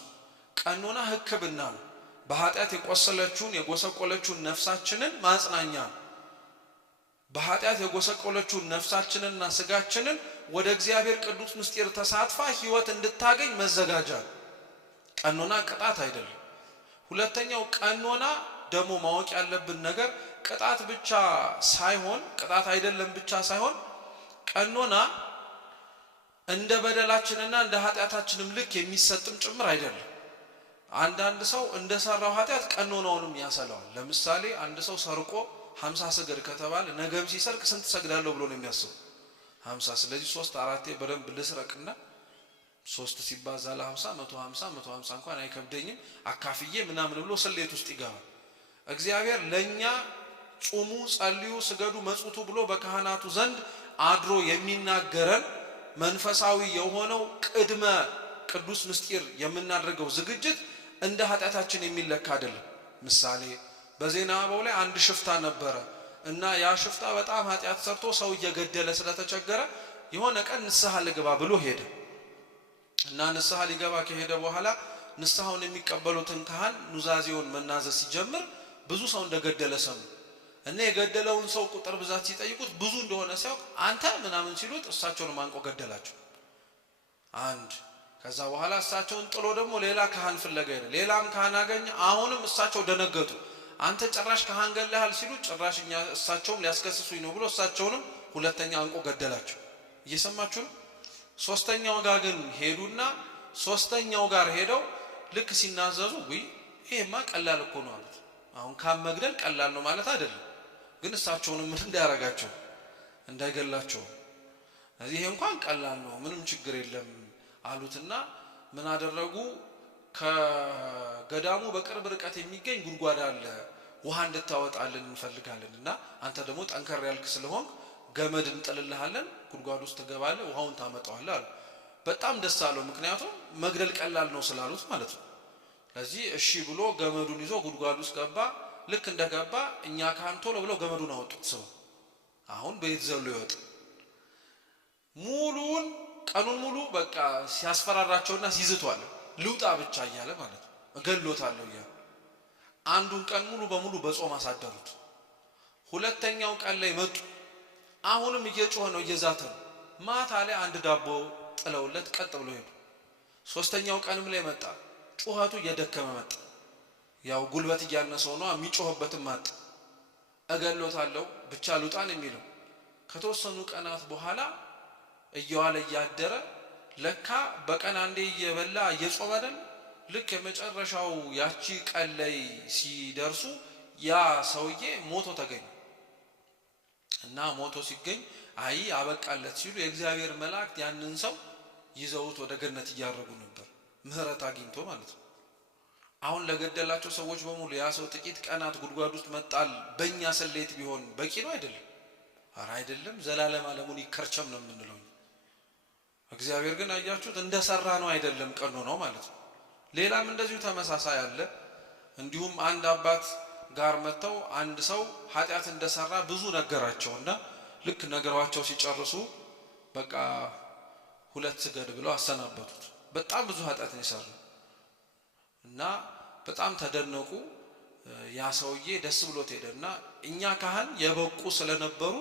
ቀኖና ሕክምና ነው። በኃጢአት የቆሰለችውን የጎሰቆለችውን ነፍሳችንን ማጽናኛ ነው። በኃጢአት የጎሰቆለችውን ነፍሳችንንና ስጋችንን ወደ እግዚአብሔር ቅዱስ ምስጢር ተሳትፋ ሕይወት እንድታገኝ መዘጋጃ ነው። ቀኖና ቅጣት አይደለም። ሁለተኛው ቀኖና ደግሞ ማወቅ ያለብን ነገር ቅጣት ብቻ ሳይሆን ቅጣት አይደለም ብቻ ሳይሆን ቀኖና እንደ በደላችንና እንደ ኃጢአታችንም ልክ የሚሰጥም ጭምር አይደለም። አንዳንድ ሰው እንደሰራው ኃጢአት ቀኖናውንም ያሰላዋል። ለምሳሌ አንድ ሰው ሰርቆ 50 ስገድ ከተባለ ነገም ሲሰርቅ ስንት ሰግዳለሁ ብሎ ነው የሚያስበው? 50። ስለዚህ 3-4 በደንብ ልስረቅና 3 ሲባዛ ለ50 150 እንኳን አይከብደኝም አካፍዬ ምናምን ብሎ ስሌት ውስጥ ይገባል። እግዚአብሔር ለኛ ጾሙ፣ ጸልዩ፣ ስገዱ፣ መጽውቱ ብሎ በካህናቱ ዘንድ አድሮ የሚናገረን መንፈሳዊ የሆነው ቅድመ ቅዱስ ምስጢር የምናደርገው ዝግጅት እንደ ኃጢአታችን የሚለካ አይደለም። ምሳሌ በዜና አበው ላይ አንድ ሽፍታ ነበረ እና ያ ሽፍታ በጣም ኃጢአት ሰርቶ ሰው እየገደለ ስለተቸገረ የሆነ ቀን ንስሐ ልገባ ብሎ ሄደ እና ንስሐ ሊገባ ከሄደ በኋላ ንስሐውን የሚቀበሉትን ካህን ኑዛዜውን መናዘዝ ሲጀምር ብዙ ሰው እንደገደለ ሰሙ እና የገደለውን ሰው ቁጥር ብዛት ሲጠይቁት ብዙ እንደሆነ ሲያውቅ አንተ ምናምን ሲሉት እሳቸውን ማንቆ ገደላቸው። አንድ ከዛ በኋላ እሳቸውን ጥሎ ደግሞ ሌላ ካህን ፍለጋ ሄደ። ሌላም ካህን አገኘ። አሁንም እሳቸው ደነገጡ። አንተ ጭራሽ ካህን ገለሃል ሲሉ ጭራሽ እሳቸውም ሊያስከስሱኝ ነው ብሎ እሳቸውንም ሁለተኛ አንቆ ገደላቸው። እየሰማችሁ ነው። ሶስተኛው ጋር ግን ሄዱና ሶስተኛው ጋር ሄደው ልክ ሲናዘዙ ይሄማ ቀላል እኮ ነው አሉት። አሁን ካም መግደል ቀላል ነው ማለት አይደለም፣ ግን እሳቸውንም ምን እንዳያረጋቸው እንዳይገላቸው እዚህ እንኳን ቀላል ነው ምንም ችግር የለም አሉትና ምን አደረጉ? ከገዳሙ በቅርብ ርቀት የሚገኝ ጉድጓድ አለ፣ ውሃ እንድታወጣልን እንፈልጋለንና አንተ ደግሞ ጠንከር ያልክ ስለሆን ገመድ እንጥልልሃለን፣ ጉድጓድ ውስጥ ትገባለህ፣ ውሃውን ታመጣዋለህ አሉ። በጣም ደስ አለው፣ ምክንያቱም መግደል ቀላል ነው ስላሉት ማለት ነው። ስለዚህ እሺ ብሎ ገመዱን ይዞ ጉድጓድ ውስጥ ገባ። ልክ እንደገባ እኛ ካህን ቶሎ ብለው ገመዱን አወጡት። ሰው አሁን ቤት ዘሎ ይወጣ ሙሉን ቀኑን ሙሉ በቃ ሲያስፈራራቸውና ሲዝቷል ልውጣ ብቻ እያለ ማለት ነው። እገሎታለሁ እያለ አንዱን ቀን ሙሉ በሙሉ በጾም አሳደሩት። ሁለተኛው ቀን ላይ መጡ። አሁንም እየጮኸ ነው እየዛተ ነው። ማታ ላይ አንድ ዳቦ ጥለውለት ቀጥ ብሎ ሄዱ። ሶስተኛው ቀንም ላይ መጣ። ጩኸቱ እየደከመ መጣ። ያው ጉልበት እያነሰው ነው የሚጮህበትም ማጣ። እገሎታለሁ ብቻ ልውጣን የሚለው ከተወሰኑ ቀናት በኋላ እየዋለ እያደረ ለካ በቀን አንዴ እየበላ እየጾመ አይደል? ልክ የመጨረሻው ያቺ ቀን ላይ ሲደርሱ ያ ሰውዬ ሞቶ ተገኘ እና ሞቶ ሲገኝ አይ አበቃለት ሲሉ የእግዚአብሔር መላእክት ያንን ሰው ይዘውት ወደ ገነት እያረጉ ነበር፣ ምህረት አግኝቶ ማለት ነው። አሁን ለገደላቸው ሰዎች በሙሉ ያ ሰው ጥቂት ቀናት ጉድጓድ ውስጥ መጣል በእኛ ስሌት ቢሆን በቂ ነው አይደለም? ኧረ አይደለም፣ ዘላለም ዓለሙን ይከርቸም ነው የምንለው። እግዚአብሔር ግን አያችሁት እንደሰራ ነው አይደለም፣ ቀኖ ነው ማለት ነው። ሌላም እንደዚሁ ተመሳሳይ አለ። እንዲሁም አንድ አባት ጋር መተው አንድ ሰው ኃጢአት እንደሰራ ብዙ ነገራቸውና ልክ ነገሯቸው ሲጨርሱ በቃ ሁለት ስገድ ብለው አሰናበቱት። በጣም ብዙ ኃጢአት ነው የሰራው እና በጣም ተደነቁ። ያ ሰውዬ ደስ ብሎት ሄደና እኛ ካህን የበቁ ስለነበሩ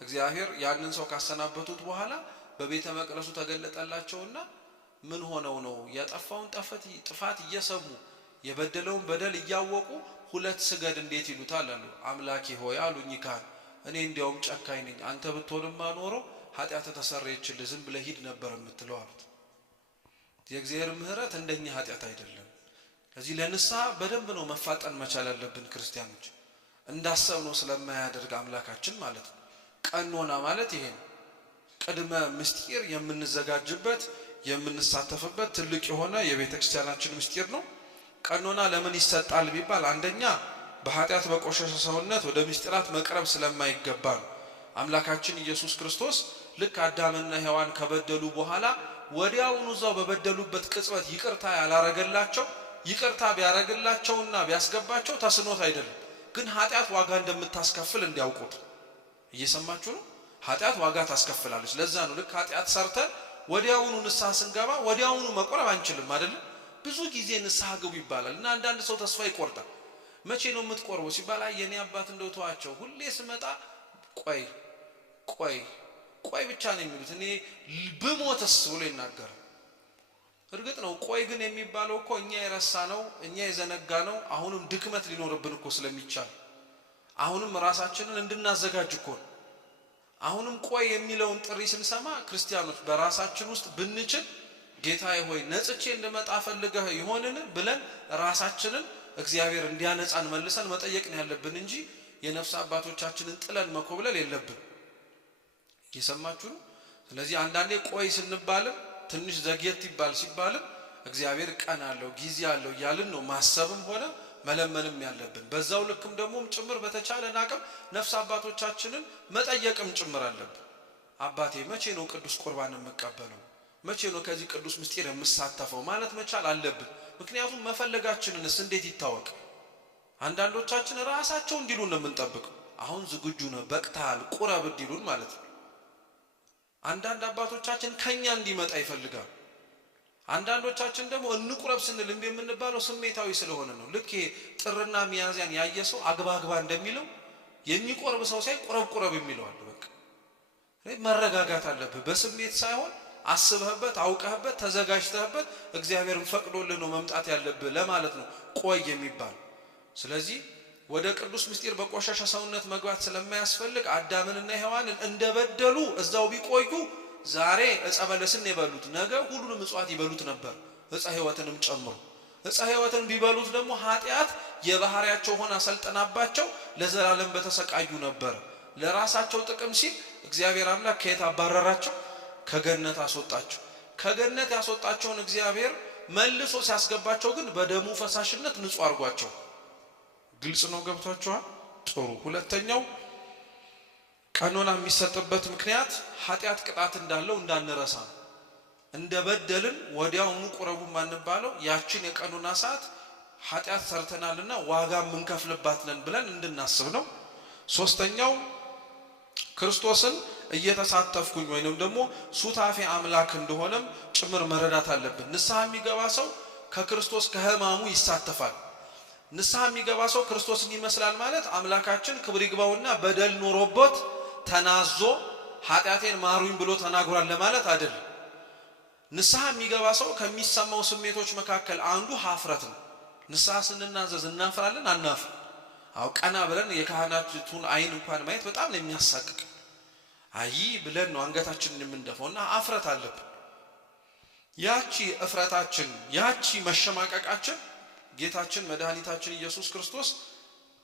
እግዚአብሔር ያንን ሰው ካሰናበቱት በኋላ በቤተ መቅደሱ ተገለጠላቸውና ምን ሆነው ነው ያጠፋውን ጥፋት እየሰሙ የበደለውን በደል እያወቁ ሁለት ስገድ እንዴት ይሉታል አሉ። አምላኬ ሆይ አሉኝ ካህን፣ እኔ እንዲያውም ጨካኝ ነኝ፣ አንተ ብትሆንማ ኖሮ ኃጢአት ተሰረየችልህ ዝም ብለህ ሂድ ነበር የምትለው አሉት። የእግዚአብሔር ምህረት እንደኛ ኃጢአት አይደለም። ስለዚህ ለንስሐ በደንብ ነው መፋጠን መቻል ያለብን ክርስቲያኖች፣ እንዳሰብነው ስለማያደርግ አምላካችን ማለት ነው። ቀኖና ማለት ይሄ ነው። ቅድመ ምስጢር የምንዘጋጅበት የምንሳተፍበት ትልቅ የሆነ የቤተ ክርስቲያናችን ምስጢር ነው። ቀኖና ለምን ይሰጣል ቢባል አንደኛ በኃጢአት በቆሸሸ ሰውነት ወደ ምስጢራት መቅረብ ስለማይገባ ነው። አምላካችን ኢየሱስ ክርስቶስ ልክ አዳምና ሔዋን ከበደሉ በኋላ ወዲያውኑ እዛው በበደሉበት ቅጽበት ይቅርታ ያላረገላቸው፣ ይቅርታ ቢያረግላቸውና ቢያስገባቸው ተስኖት አይደለም፣ ግን ኃጢአት ዋጋ እንደምታስከፍል እንዲያውቁት። እየሰማችሁ ነው? ኃጢአት ዋጋ ታስከፍላለች። ለዛ ነው ልክ ኃጢአት ሰርተን ወዲያውኑ ንስሐ ስንገባ ወዲያውኑ መቆረብ አንችልም አይደለም? ብዙ ጊዜ ንስሐ ግቡ ይባላል እና አንዳንድ ሰው ተስፋ ይቆርጣል። መቼ ነው የምትቆርበው ሲባል የኔ አባት እንደው ተዋቸው፣ ሁሌ ስመጣ ቆይ ብቻ ነው የሚሉት፣ እኔ ብሞትስ ብሎ ይናገራል። እርግጥ ነው ቆይ ግን የሚባለው እኮ እኛ የረሳ ነው እኛ የዘነጋ ነው አሁንም ድክመት ሊኖርብን እኮ ስለሚቻል አሁንም ራሳችንን እንድናዘጋጅ እኮ ነው። አሁንም ቆይ የሚለውን ጥሪ ስንሰማ ክርስቲያኖች በራሳችን ውስጥ ብንችል ጌታዬ ሆይ ነጽቼ እንደመጣ ፈልገህ ይሆንን ብለን ራሳችንን እግዚአብሔር እንዲያነጻን መልሰን መጠየቅ ነው ያለብን እንጂ የነፍስ አባቶቻችንን ጥለን መኮብለል የለብን። እየሰማችሁ ነው? ስለዚህ አንዳንዴ ቆይ ስንባልም ትንሽ ዘግየት ይባል ሲባልም እግዚአብሔር ቀን አለው ጊዜ አለው እያልን ነው ማሰብም ሆነ መለመንም ያለብን። በዛው ልክም ደግሞ ጭምር በተቻለን አቅም ነፍስ አባቶቻችንን መጠየቅም ጭምር አለብን። አባቴ መቼ ነው ቅዱስ ቁርባን የምቀበለው? መቼ ነው ከዚህ ቅዱስ ምስጢር የምሳተፈው ማለት መቻል አለብን። ምክንያቱም መፈለጋችንንስ እንዴት ይታወቅ? አንዳንዶቻችን ራሳቸው እንዲሉን ነው የምንጠብቀው። አሁን ዝግጁ ነው በቅታል ቁረብ እንዲሉን ማለት ነው። አንዳንድ አባቶቻችን ከኛ እንዲመጣ ይፈልጋሉ። አንዳንዶቻችን ደግሞ እንቁረብ ስንል እምቢ የምንባለው ስሜታዊ ስለሆነ ነው። ልክ ጥርና ሚያዝያን ያየ ሰው አግባግባ እንደሚለው የሚቆርብ ሰው ሳይ ቁረብ ቁረብ የሚለው አለ። በቃ መረጋጋት አለብህ። በስሜት ሳይሆን አስበህበት አውቀህበት ተዘጋጅተህበት እግዚአብሔርን ፈቅዶልህ ነው መምጣት ያለብህ ለማለት ነው ቆይ የሚባል። ስለዚህ ወደ ቅዱስ ምስጢር በቆሻሻ ሰውነት መግባት ስለማያስፈልግ አዳምንና ሔዋንን እንደበደሉ እዛው ቢቆዩ ዛሬ ዕፀ በለስን የበሉት ነገ ሁሉንም እጽዋት ይበሉት ነበር፣ ዕፀ ሕይወትንም ጨምሮ። ዕፀ ሕይወትን ቢበሉት ደግሞ ኃጢአት የባህሪያቸው ሆና ሰልጠናባቸው ለዘላለም በተሰቃዩ ነበር። ለራሳቸው ጥቅም ሲል እግዚአብሔር አምላክ ከየት አባረራቸው? ከገነት አስወጣቸው። ከገነት ያስወጣቸውን እግዚአብሔር መልሶ ሲያስገባቸው ግን በደሙ ፈሳሽነት ንጹህ አድርጓቸው። ግልጽ ነው? ገብቷችኋል? ጥሩ። ሁለተኛው ቀኖና የሚሰጥበት ምክንያት ኃጢአት ቅጣት እንዳለው እንዳንረሳ። እንደበደልን ወዲያውኑ ቁረቡ ማንባለው ያችን የቀኖና ሰዓት ኃጢአት ሰርተናልና ዋጋ የምንከፍልባት ነን ብለን እንድናስብ ነው። ሶስተኛው ክርስቶስን እየተሳተፍኩኝ ወይንም ደግሞ ሱታፌ አምላክ እንደሆነም ጭምር መረዳት አለብን። ንስሐ የሚገባ ሰው ከክርስቶስ ከሕማሙ ይሳተፋል። ንስሐ የሚገባ ሰው ክርስቶስን ይመስላል ማለት አምላካችን ክብር ይግባውና በደል ኖሮበት ተናዞ ኃጢአቴን ማሩኝ ብሎ ተናግሯል ለማለት አይደለም። ንስሐ የሚገባ ሰው ከሚሰማው ስሜቶች መካከል አንዱ ኀፍረት ነው። ንስሐ ስንናዘዝ እናፍራለን አናፍር? አው ቀና ብለን የካህናቱን አይን እንኳን ማየት በጣም ነው የሚያሳቅቅ። አይ ብለን ነው አንገታችንን የምንደፋውና አፍረት አለብን። ያቺ እፍረታችን ያቺ መሸማቀቃችን ጌታችን መድኃኒታችን ኢየሱስ ክርስቶስ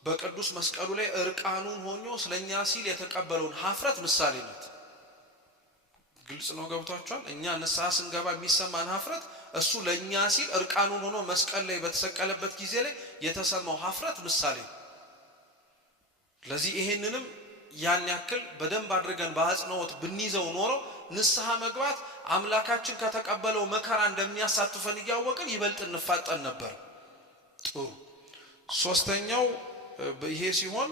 በቅዱስ መስቀሉ ላይ እርቃኑን ሆኖ ስለኛ ሲል የተቀበለውን ኀፍረት ምሳሌ ናት። ግልጽ ነው? ገብቷችኋል? እኛ ንስሐ ስንገባ የሚሰማን ኀፍረት እሱ ለኛ ሲል እርቃኑን ሆኖ መስቀል ላይ በተሰቀለበት ጊዜ ላይ የተሰማው ኀፍረት ምሳሌ ነው። ስለዚህ ይሄንንም ያን ያክል በደንብ አድርገን በአጽንኦት ብንይዘው ኖሮ ንስሐ መግባት አምላካችን ከተቀበለው መከራ እንደሚያሳትፈን እያወቅን ይበልጥ እንፋጠን ነበር። ጥሩ። ሶስተኛው ይሄ ሲሆን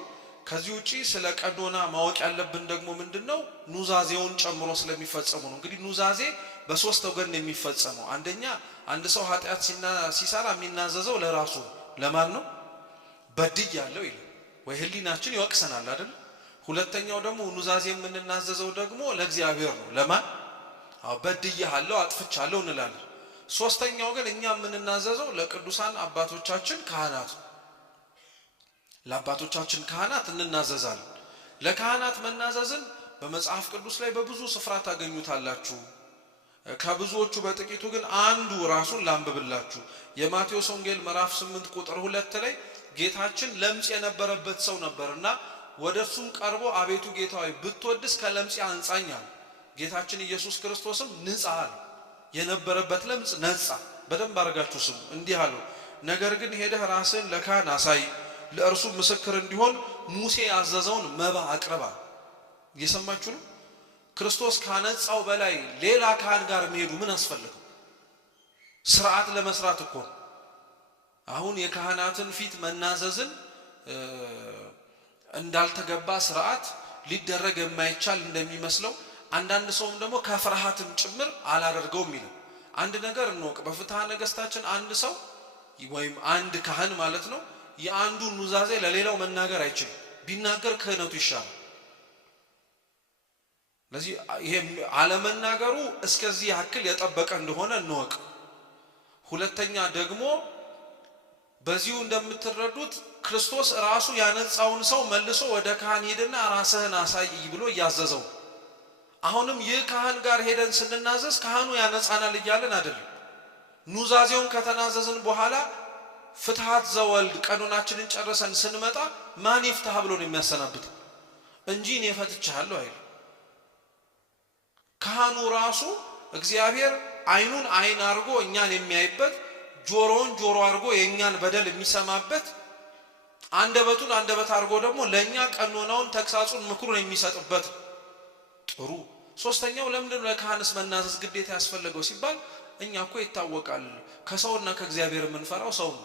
ከዚህ ውጪ ስለ ቀኖና ማወቅ ያለብን ደግሞ ምንድነው? ኑዛዜውን ጨምሮ ስለሚፈጸሙ ነው። እንግዲህ ኑዛዜ በሶስት ወገን የሚፈጸመው፣ አንደኛ አንድ ሰው ኃጢአት ሲሰራ የሚናዘዘው ለራሱ ለማን ነው? በድያለሁ ይላል ወይ ህሊናችን ይወቅሰናል አይደል? ሁለተኛው ደግሞ ኑዛዜ የምንናዘዘው ደግሞ ለእግዚአብሔር ነው። ለማን? በድያለሁ አጥፍቻለሁ እንላለን። ሶስተኛው ግን እኛ የምንናዘዘው ለቅዱሳን አባቶቻችን ካህናት ነው። ለአባቶቻችን ካህናት እንናዘዛለን። ለካህናት መናዘዝን በመጽሐፍ ቅዱስ ላይ በብዙ ስፍራ ታገኙታላችሁ። ከብዙዎቹ በጥቂቱ ግን አንዱ ራሱን ላንብብላችሁ። የማቴዎስ ወንጌል ምዕራፍ 8 ቁጥር 2 ላይ ጌታችን ለምጽ የነበረበት ሰው ነበርና ወደሱም ቀርቦ አቤቱ ጌታ ሆይ ብትወድስ ከለምጽ አንጻኝ አለ። ጌታችን ኢየሱስ ክርስቶስም ንጻ አለ። የነበረበት ለምጽ ነጻ። በደንብ አድርጋችሁ ስሙ። እንዲህ አለው፣ ነገር ግን ሄደህ ራስህን ለካህን አሳይ፣ ለእርሱ ምስክር እንዲሆን ሙሴ ያዘዘውን መባ አቅርባ። እየሰማችሁ ነው? ክርስቶስ ካነጻው በላይ ሌላ ካህን ጋር መሄዱ ምን አስፈልገው? ስርዓት ለመስራት እኮ ነው። አሁን የካህናትን ፊት መናዘዝን እንዳልተገባ ስርዓት ሊደረግ የማይቻል እንደሚመስለው አንዳንድ ሰውም ደግሞ ከፍርሃትም ጭምር አላደርገውም ይላል። አንድ ነገር እንወቅ። በፍትሐ ነገሥታችን አንድ ሰው ወይም አንድ ካህን ማለት ነው የአንዱን ኑዛዜ ለሌላው መናገር አይችልም። ቢናገር ክህነቱ ይሻላል። ስለዚህ ይሄ አለመናገሩ እስከዚህ ያክል የጠበቀ እንደሆነ እንወቅ። ሁለተኛ ደግሞ በዚሁ እንደምትረዱት ክርስቶስ ራሱ ያነጻውን ሰው መልሶ ወደ ካህን ሄድና ራስህን አሳይ ብሎ እያዘዘው። አሁንም ይህ ካህን ጋር ሄደን ስንናዘዝ ካህኑ ያነጻናል እያለን አይደለም። ኑዛዜውን ከተናዘዝን በኋላ ፍትሐት ዘወልድ ቀኖናችንን ጨርሰን ስንመጣ ማን ይፍታህ ብሎ ነው የሚያሰናብተው እንጂ እኔ ፈትቻለሁ አይደል። ካህኑ ራሱ እግዚአብሔር አይኑን አይን አድርጎ እኛን የሚያይበት፣ ጆሮውን ጆሮ አድርጎ የእኛን በደል የሚሰማበት፣ አንደበቱን አንደበት አድርጎ ደግሞ ለእኛ ቀኖናውን ተግሳጹን ምክሩን የሚሰጥበት። ጥሩ። ሶስተኛው ለምንድነው ለካህንስ መናዘዝ ግዴታ ያስፈልገው ሲባል እኛ እኮ ይታወቃል ከሰውና ከእግዚአብሔር የምንፈራው ሰው ነው።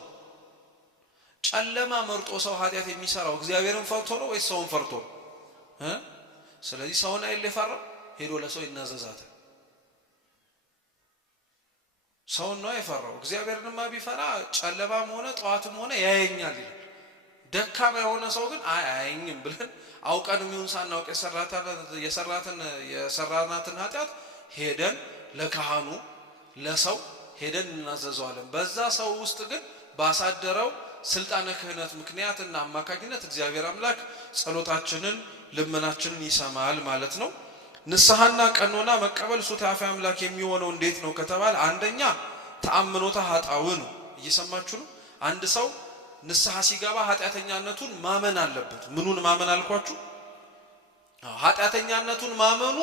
ጨለማ መርጦ ሰው ኃጢአት የሚሰራው እግዚአብሔርን ፈርቶ ነው ወይስ ሰውን ፈርቶ ነው? ስለዚህ ሰውን አይደል የፈራው ሄዶ ለሰው ይናዘዛል። ሰውን ነው የፈራው። እግዚአብሔርንማ ቢፈራ ጨለማም ሆነ ጠዋትም ሆነ ያየኛል ይላል። ደካማ የሆነ ሰው ግን አያየኝም ብለን አውቀንም ይሁን ሳናውቅ የሰራናትን ኃጢአት ሄደን ለካህኑ ለሰው ሄደን እናዘዘዋለን። በዛ ሰው ውስጥ ግን ባሳደረው ስልጣነ ክህነት ምክንያትና አማካኝነት እግዚአብሔር አምላክ ጸሎታችንን ልመናችንን ይሰማል ማለት ነው። ንስሐና ቀኖና መቀበል ሱታፌ አምላክ የሚሆነው እንዴት ነው ከተባለ አንደኛ ተአምኖተ ኃጣው ነው። እየሰማችሁ ነው። አንድ ሰው ንስሐ ሲገባ ኃጢአተኛነቱን ማመን አለበት። ምኑን ማመን አልኳችሁ? ኃጢአተኛነቱን ማመኑ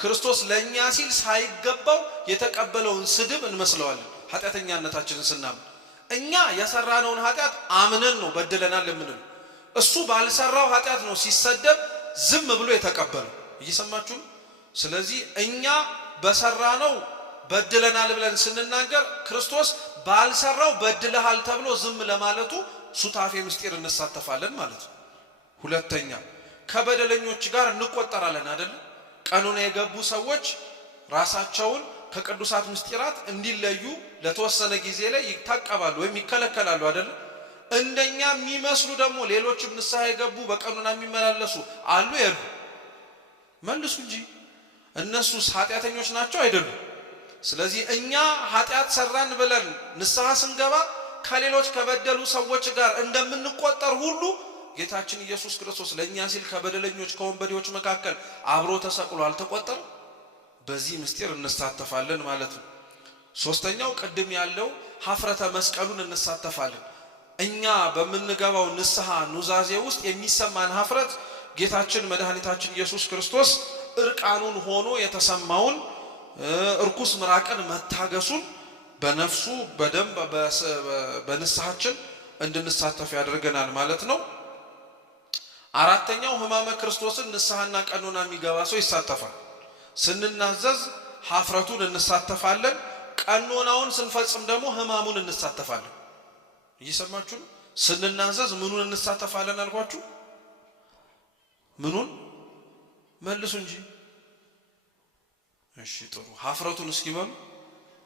ክርስቶስ ለኛ ሲል ሳይገባው የተቀበለውን ስድብ እንመስለዋለን። ኃጢአተኛነታችንን ስናምን እኛ የሰራነውን ኃጢአት አምነን ነው በድለናል ለምንል፣ እሱ ባልሰራው ኃጢአት ነው ሲሰደብ ዝም ብሎ የተቀበለው። እየሰማችሁ ነው። ስለዚህ እኛ በሰራነው በድለናል ብለን ስንናገር ክርስቶስ ባልሰራው በድለሃል ተብሎ ዝም ለማለቱ ሱታፌ ምስጢር እንሳተፋለን ማለት ነው። ሁለተኛ ከበደለኞች ጋር እንቆጠራለን አይደል? ቀኑን የገቡ ሰዎች ራሳቸውን ከቅዱሳት ምስጢራት እንዲለዩ ለተወሰነ ጊዜ ላይ ይታቀባሉ ወይም ይከለከላሉ አይደል? እንደኛ የሚመስሉ ደግሞ ሌሎችም ንስሐ የገቡ በቀኑና የሚመላለሱ አሉ የሉ? መልሱ እንጂ እነሱስ ኃጢአተኞች ናቸው አይደሉም? ስለዚህ እኛ ኃጢአት ሰራን ብለን ንስሐ ስንገባ ከሌሎች ከበደሉ ሰዎች ጋር እንደምንቆጠር ሁሉ ጌታችን ኢየሱስ ክርስቶስ ለኛ ሲል ከበደለኞች ከወንበዴዎች መካከል አብሮ ተሰቅሎ አልተቆጠረም? በዚህ ምስጢር እንሳተፋለን ማለት ነው። ሶስተኛው ቅድም ያለው ሀፍረተ መስቀሉን እንሳተፋለን። እኛ በምንገባው ንስሐ ኑዛዜ ውስጥ የሚሰማን ሀፍረት ጌታችን መድኃኒታችን ኢየሱስ ክርስቶስ እርቃኑን ሆኖ የተሰማውን እርኩስ ምራቅን መታገሱን በነፍሱ በደም በንስሐችን እንድንሳተፍ ያደርገናል ማለት ነው። አራተኛው ሕማመ ክርስቶስን ንስሐና ቀኖና የሚገባ ሰው ይሳተፋል። ስንናዘዝ ሀፍረቱን እንሳተፋለን። ቀኖናውን ስንፈጽም ደግሞ ሕማሙን እንሳተፋለን። እየሰማችሁ ነው። ስንናዘዝ ምኑን እንሳተፋለን አልኳችሁ? ምኑን መልሱ እንጂ። እሺ ጥሩ። ሀፍረቱን እስኪ በሉ።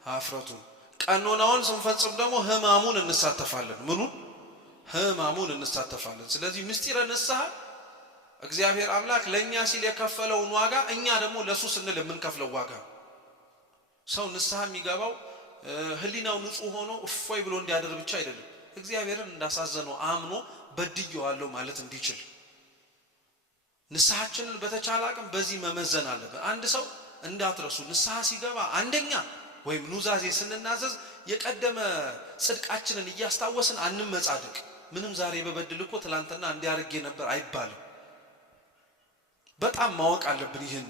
ሀፍረቱን። ቀኖናውን ስንፈጽም ደግሞ ሕማሙን እንሳተፋለን። ምኑን? ሕማሙን እንሳተፋለን። ስለዚህ ምስጢረ ንስሐ እግዚአብሔር አምላክ ለኛ ሲል የከፈለውን ዋጋ እኛ ደግሞ ለሱ ስንል የምንከፍለው ዋጋ። ሰው ንስሐ የሚገባው ህሊናው ንጹህ ሆኖ እፎይ ብሎ እንዲያደር ብቻ አይደለም፣ እግዚአብሔርን እንዳሳዘነው አምኖ በድየዋለሁ ማለት እንዲችል። ንስሐችንን በተቻለ አቅም በዚህ መመዘን አለበት። አንድ ሰው እንዳትረሱ ንስሐ ሲገባ አንደኛ ወይም ኑዛዜ ስንናዘዝ የቀደመ ጽድቃችንን እያስታወስን አንመጻደቅ። ምንም ዛሬ በበድል እኮ ትላንትና እንዲያርጌ ነበር አይባልም። በጣም ማወቅ አለብን ይህን።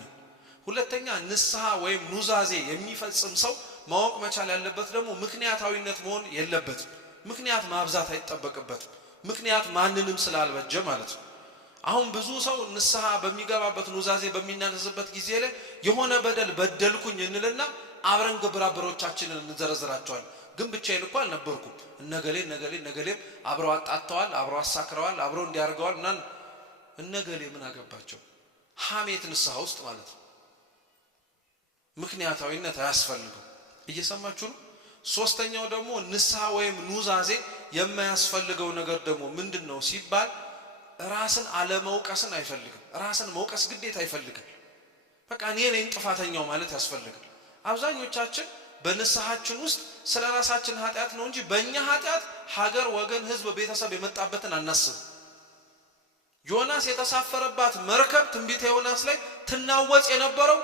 ሁለተኛ ንስሐ ወይም ኑዛዜ የሚፈጽም ሰው ማወቅ መቻል ያለበት ደግሞ ምክንያታዊነት መሆን የለበትም። ምክንያት ማብዛት አይጠበቅበትም። ምክንያት ማንንም ስላልበጀ ማለት ነው። አሁን ብዙ ሰው ንስሐ በሚገባበት ኑዛዜ በሚናዘዝበት ጊዜ ላይ የሆነ በደል በደልኩኝ እንልና አብረን ግብረአበሮቻችንን እንዘረዝራቸዋል። ግን ብቻዬን እኮ አልነበርኩም፣ እነገሌም አብረው አጣጥተዋል፣ አብረው አሳክረዋል፣ አብረው እንዲያርገዋል እና እነገሌ ምን አገባቸው? ሐሜት ንስሐ ውስጥ ማለት ነው። ምክንያታዊነት አያስፈልግም። እየሰማችሁ ነው። ሶስተኛው ደግሞ ንስሐ ወይም ኑዛዜ የማያስፈልገው ነገር ደግሞ ምንድነው ሲባል ራስን አለመውቀስን አይፈልግም። ራስን መውቀስ ግዴታ አይፈልግም። በቃ እኔ ነኝ ጥፋተኛው ማለት ያስፈልጋል። አብዛኞቻችን በንስሐችን ውስጥ ስለ ራሳችን ኃጢአት ነው እንጂ በእኛ ኃጢአት ሀገር፣ ወገን፣ ህዝብ፣ ቤተሰብ የመጣበትን አናስብ። ዮናስ የተሳፈረባት መርከብ ትንቢተ ዮናስ ላይ ትናወጽ የነበረው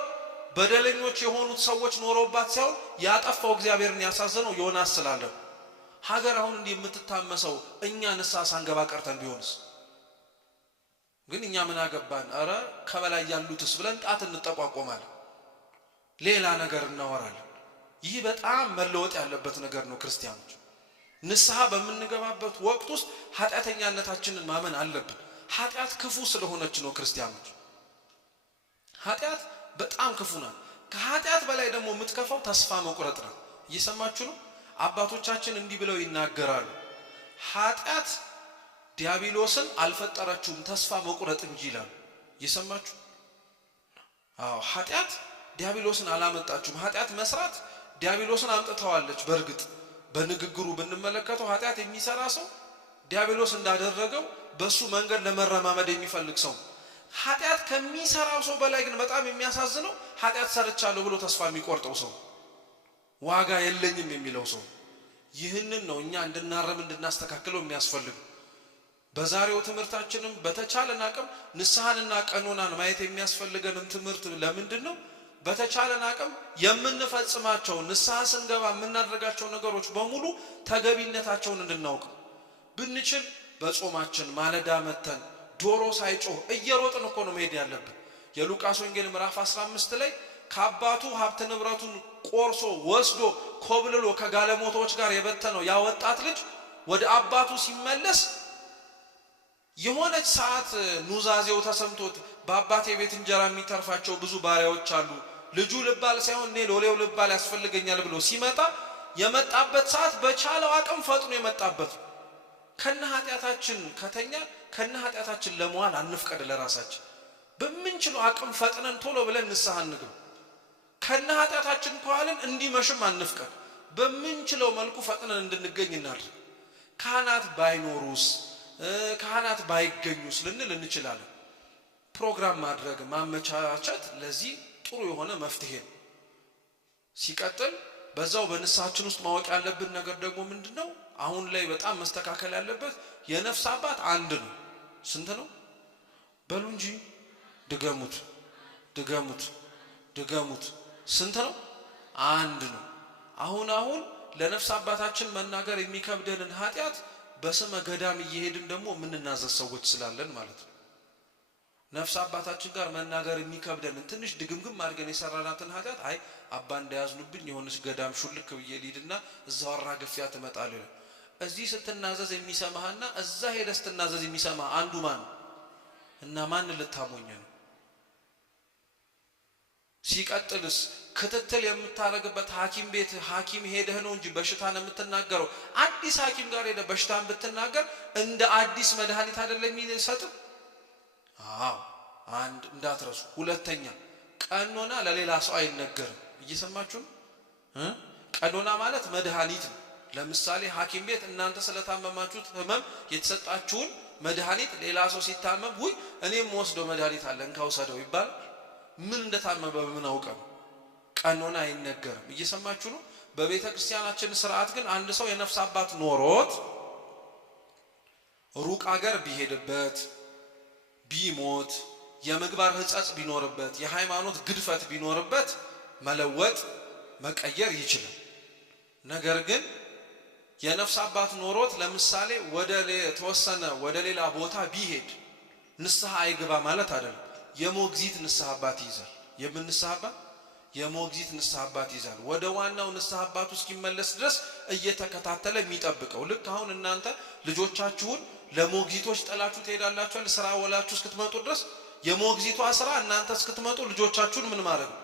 በደለኞች የሆኑት ሰዎች ኖሮባት ሳይሆን ያጠፋው እግዚአብሔርን ያሳዘነው ዮናስ ስላለ። ሀገር አሁን እንዲህ የምትታመሰው እኛ ንስሐ ሳንገባ ቀርተን ቢሆንስ? ግን እኛ ምን አገባን፣ አረ ከበላይ ያሉትስ ብለን ጣት እንጠቋቆማለን፣ ሌላ ነገር እናወራለን። ይህ በጣም መለወጥ ያለበት ነገር ነው። ክርስቲያኖች ንስሐ በምንገባበት ወቅት ውስጥ ኃጢአተኛነታችንን ማመን አለብን። ኃጢአት ክፉ ስለሆነች ነው ክርስቲያኖች። ኃጢአት በጣም ክፉ ናት። ከኃጢአት በላይ ደግሞ የምትከፋው ተስፋ መቁረጥ ናት። እየሰማችሁ ነው? አባቶቻችን እንዲህ ብለው ይናገራሉ። ኃጢአት ዲያብሎስን አልፈጠረችውም ተስፋ መቁረጥ እንጂ ይላሉ። እየሰማችሁ? አዎ፣ ኃጢአት ዲያብሎስን አላመጣችውም። ኃጢአት መስራት ዲያብሎስን አምጥተዋለች። በእርግጥ በንግግሩ ብንመለከተው ኃጢአት የሚሰራ ሰው ዲያብሎስ እንዳደረገው በሱ መንገድ ለመረማመድ የሚፈልግ ሰው። ኃጢአት ከሚሰራው ሰው በላይ ግን በጣም የሚያሳዝነው ኃጢአት ሰርቻለሁ ብሎ ተስፋ የሚቆርጠው ሰው፣ ዋጋ የለኝም የሚለው ሰው። ይህንን ነው እኛ እንድናረም እንድናስተካክለው የሚያስፈልግ። በዛሬው ትምህርታችንም በተቻለን አቅም ንስሐንና ቀኖናን ማየት የሚያስፈልገንም ትምህርት ለምንድን ነው? በተቻለን አቅም የምንፈጽማቸው ንስሐ ስንገባ የምናደርጋቸው ነገሮች በሙሉ ተገቢነታቸውን እንድናውቅ ብንችል በጾማችን ማለዳ መተን ዶሮ ሳይጮህ እየሮጥን እኮ ነው መሄድ ያለብን። የሉቃስ ወንጌል ምዕራፍ 15 ላይ ከአባቱ ሀብት ንብረቱን ቆርሶ ወስዶ ኮብልሎ ከጋለሞቶች ጋር የበተነው ያ ወጣት ልጅ ወደ አባቱ ሲመለስ የሆነች ሰዓት ኑዛዜው ተሰምቶት በአባቴ ቤት እንጀራ የሚተርፋቸው ብዙ ባሪያዎች አሉ፣ ልጁ ልባል ሳይሆን እኔ ሎሌው ልባል ያስፈልገኛል ብሎ ሲመጣ የመጣበት ሰዓት በቻለው አቅም ፈጥኖ የመጣበት። ከነ ኃጢአታችን ከተኛ ከነ ኃጢአታችን ለመዋል አንፍቀድ። ለራሳችን በምንችለው አቅም ፈጥነን ቶሎ ብለን ንስሐ እንግባ። ከነ ኃጢአታችን ከዋልን እንዲመሽም አንፍቀድ። በምንችለው መልኩ ፈጥነን እንድንገኝ እናድርግ። ካህናት ባይኖሩስ ካህናት ባይገኙስ ልንል እንችላለን። ፕሮግራም ማድረግ ማመቻቸት ለዚህ ጥሩ የሆነ መፍትሄ ነው። ሲቀጥል በዛው በንስሐችን ውስጥ ማወቅ ያለብን ነገር ደግሞ ምንድነው? አሁን ላይ በጣም መስተካከል ያለበት የነፍስ አባት አንድ ነው። ስንት ነው? በሉ እንጂ ድገሙት ድገሙት ድገሙት። ስንት ነው? አንድ ነው። አሁን ለነፍስ አባታችን መናገር የሚከብደንን ኃጢአት በስመ ገዳም እየሄድን ደግሞ የምንናዘዝ ሰዎች ስላለን ማለት ነው። ነፍስ አባታችን ጋር መናገር የሚከብደንን ትንሽ ድግምግም አድርገን የሰራናትን ኃጢአት አይ አባ እንዳያዝኑብኝ የሆነች ገዳም ሹልክ ብዬ ልሂድና እዛው አራግፊያ ትመጣለህ። እዚህ ስትናዘዝ የሚሰማህና እዛ ሄደህ ስትናዘዝ የሚሰማህ አንዱ ማን እና ማን ልታሞኝ ነው? ሲቀጥልስ ክትትል የምታረግበት ሐኪም ቤት ሐኪም ሄደህ ነው እንጂ በሽታን የምትናገረው። አዲስ ሐኪም ጋር ሄደህ በሽታን ብትናገር እንደ አዲስ መድኃኒት አይደለም የሚሰጥም። አዎ አንድ እንዳትረሱ። ሁለተኛ ቀኖና ለሌላ ሰው አይነገርም። እየሰማችሁ ነው? ቀኖና ማለት መድኃኒት ነው። ለምሳሌ ሐኪም ቤት እናንተ ስለታመማችሁት ህመም የተሰጣችሁን መድኃኒት ሌላ ሰው ሲታመም ውይ እኔም ወስደው መድኃኒት አለ እንካውሰደው ይባላል። ምን እንደታመመ በምን አውቀው? ቀኖና አይነገርም። እየሰማችሁ ነው? በቤተ ክርስቲያናችን ስርዓት ግን አንድ ሰው የነፍስ አባት ኖሮት ሩቅ አገር ቢሄድበት ቢሞት የምግባር ሕጸጽ ቢኖርበት የሃይማኖት ግድፈት ቢኖርበት መለወጥ መቀየር ይችላል። ነገር ግን የነፍስ አባት ኖሮት ለምሳሌ ወደ ሌላ ቦታ ቢሄድ ንስሐ አይገባ ማለት አይደለም። የሞግዚት ንስሐ አባት ይዛል። የምን ንስሐ አባት? የሞግዚት ንስሐ አባት ይዛል። ወደ ዋናው ንስሐ አባቱ እስኪመለስ ድረስ እየተከታተለ የሚጠብቀው። ልክ አሁን እናንተ ልጆቻችሁን ለሞግዚቶች ጥላችሁ ትሄዳላችኋል። ስራ ወላችሁ እስክትመጡ ድረስ የሞግዚቷ ስራ እናንተ እስክትመጡ ልጆቻችሁን ምን ማድረግ ነው።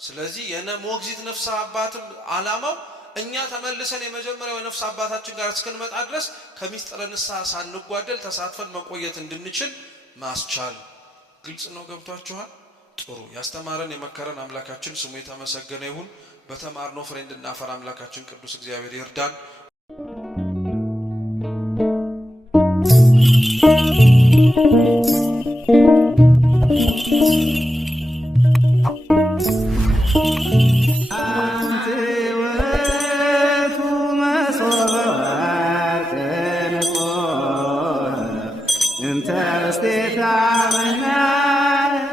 ስለዚህ የሞግዚት ነፍስ አባት ዓላማው እኛ ተመልሰን የመጀመሪያው ነፍስ አባታችን ጋር እስክንመጣ ድረስ ከምስጢረ ንስሐ ሳንጓደል ተሳትፈን መቆየት እንድንችል ማስቻል። ግልጽ ነው? ገብቷችኋል? ጥሩ። ያስተማረን የመከረን አምላካችን ስሙ የተመሰገነ ይሁን። በተማርነው ፍሬ እንድናፈራ አምላካችን ቅዱስ እግዚአብሔር ይርዳን። እንተ እስቴታ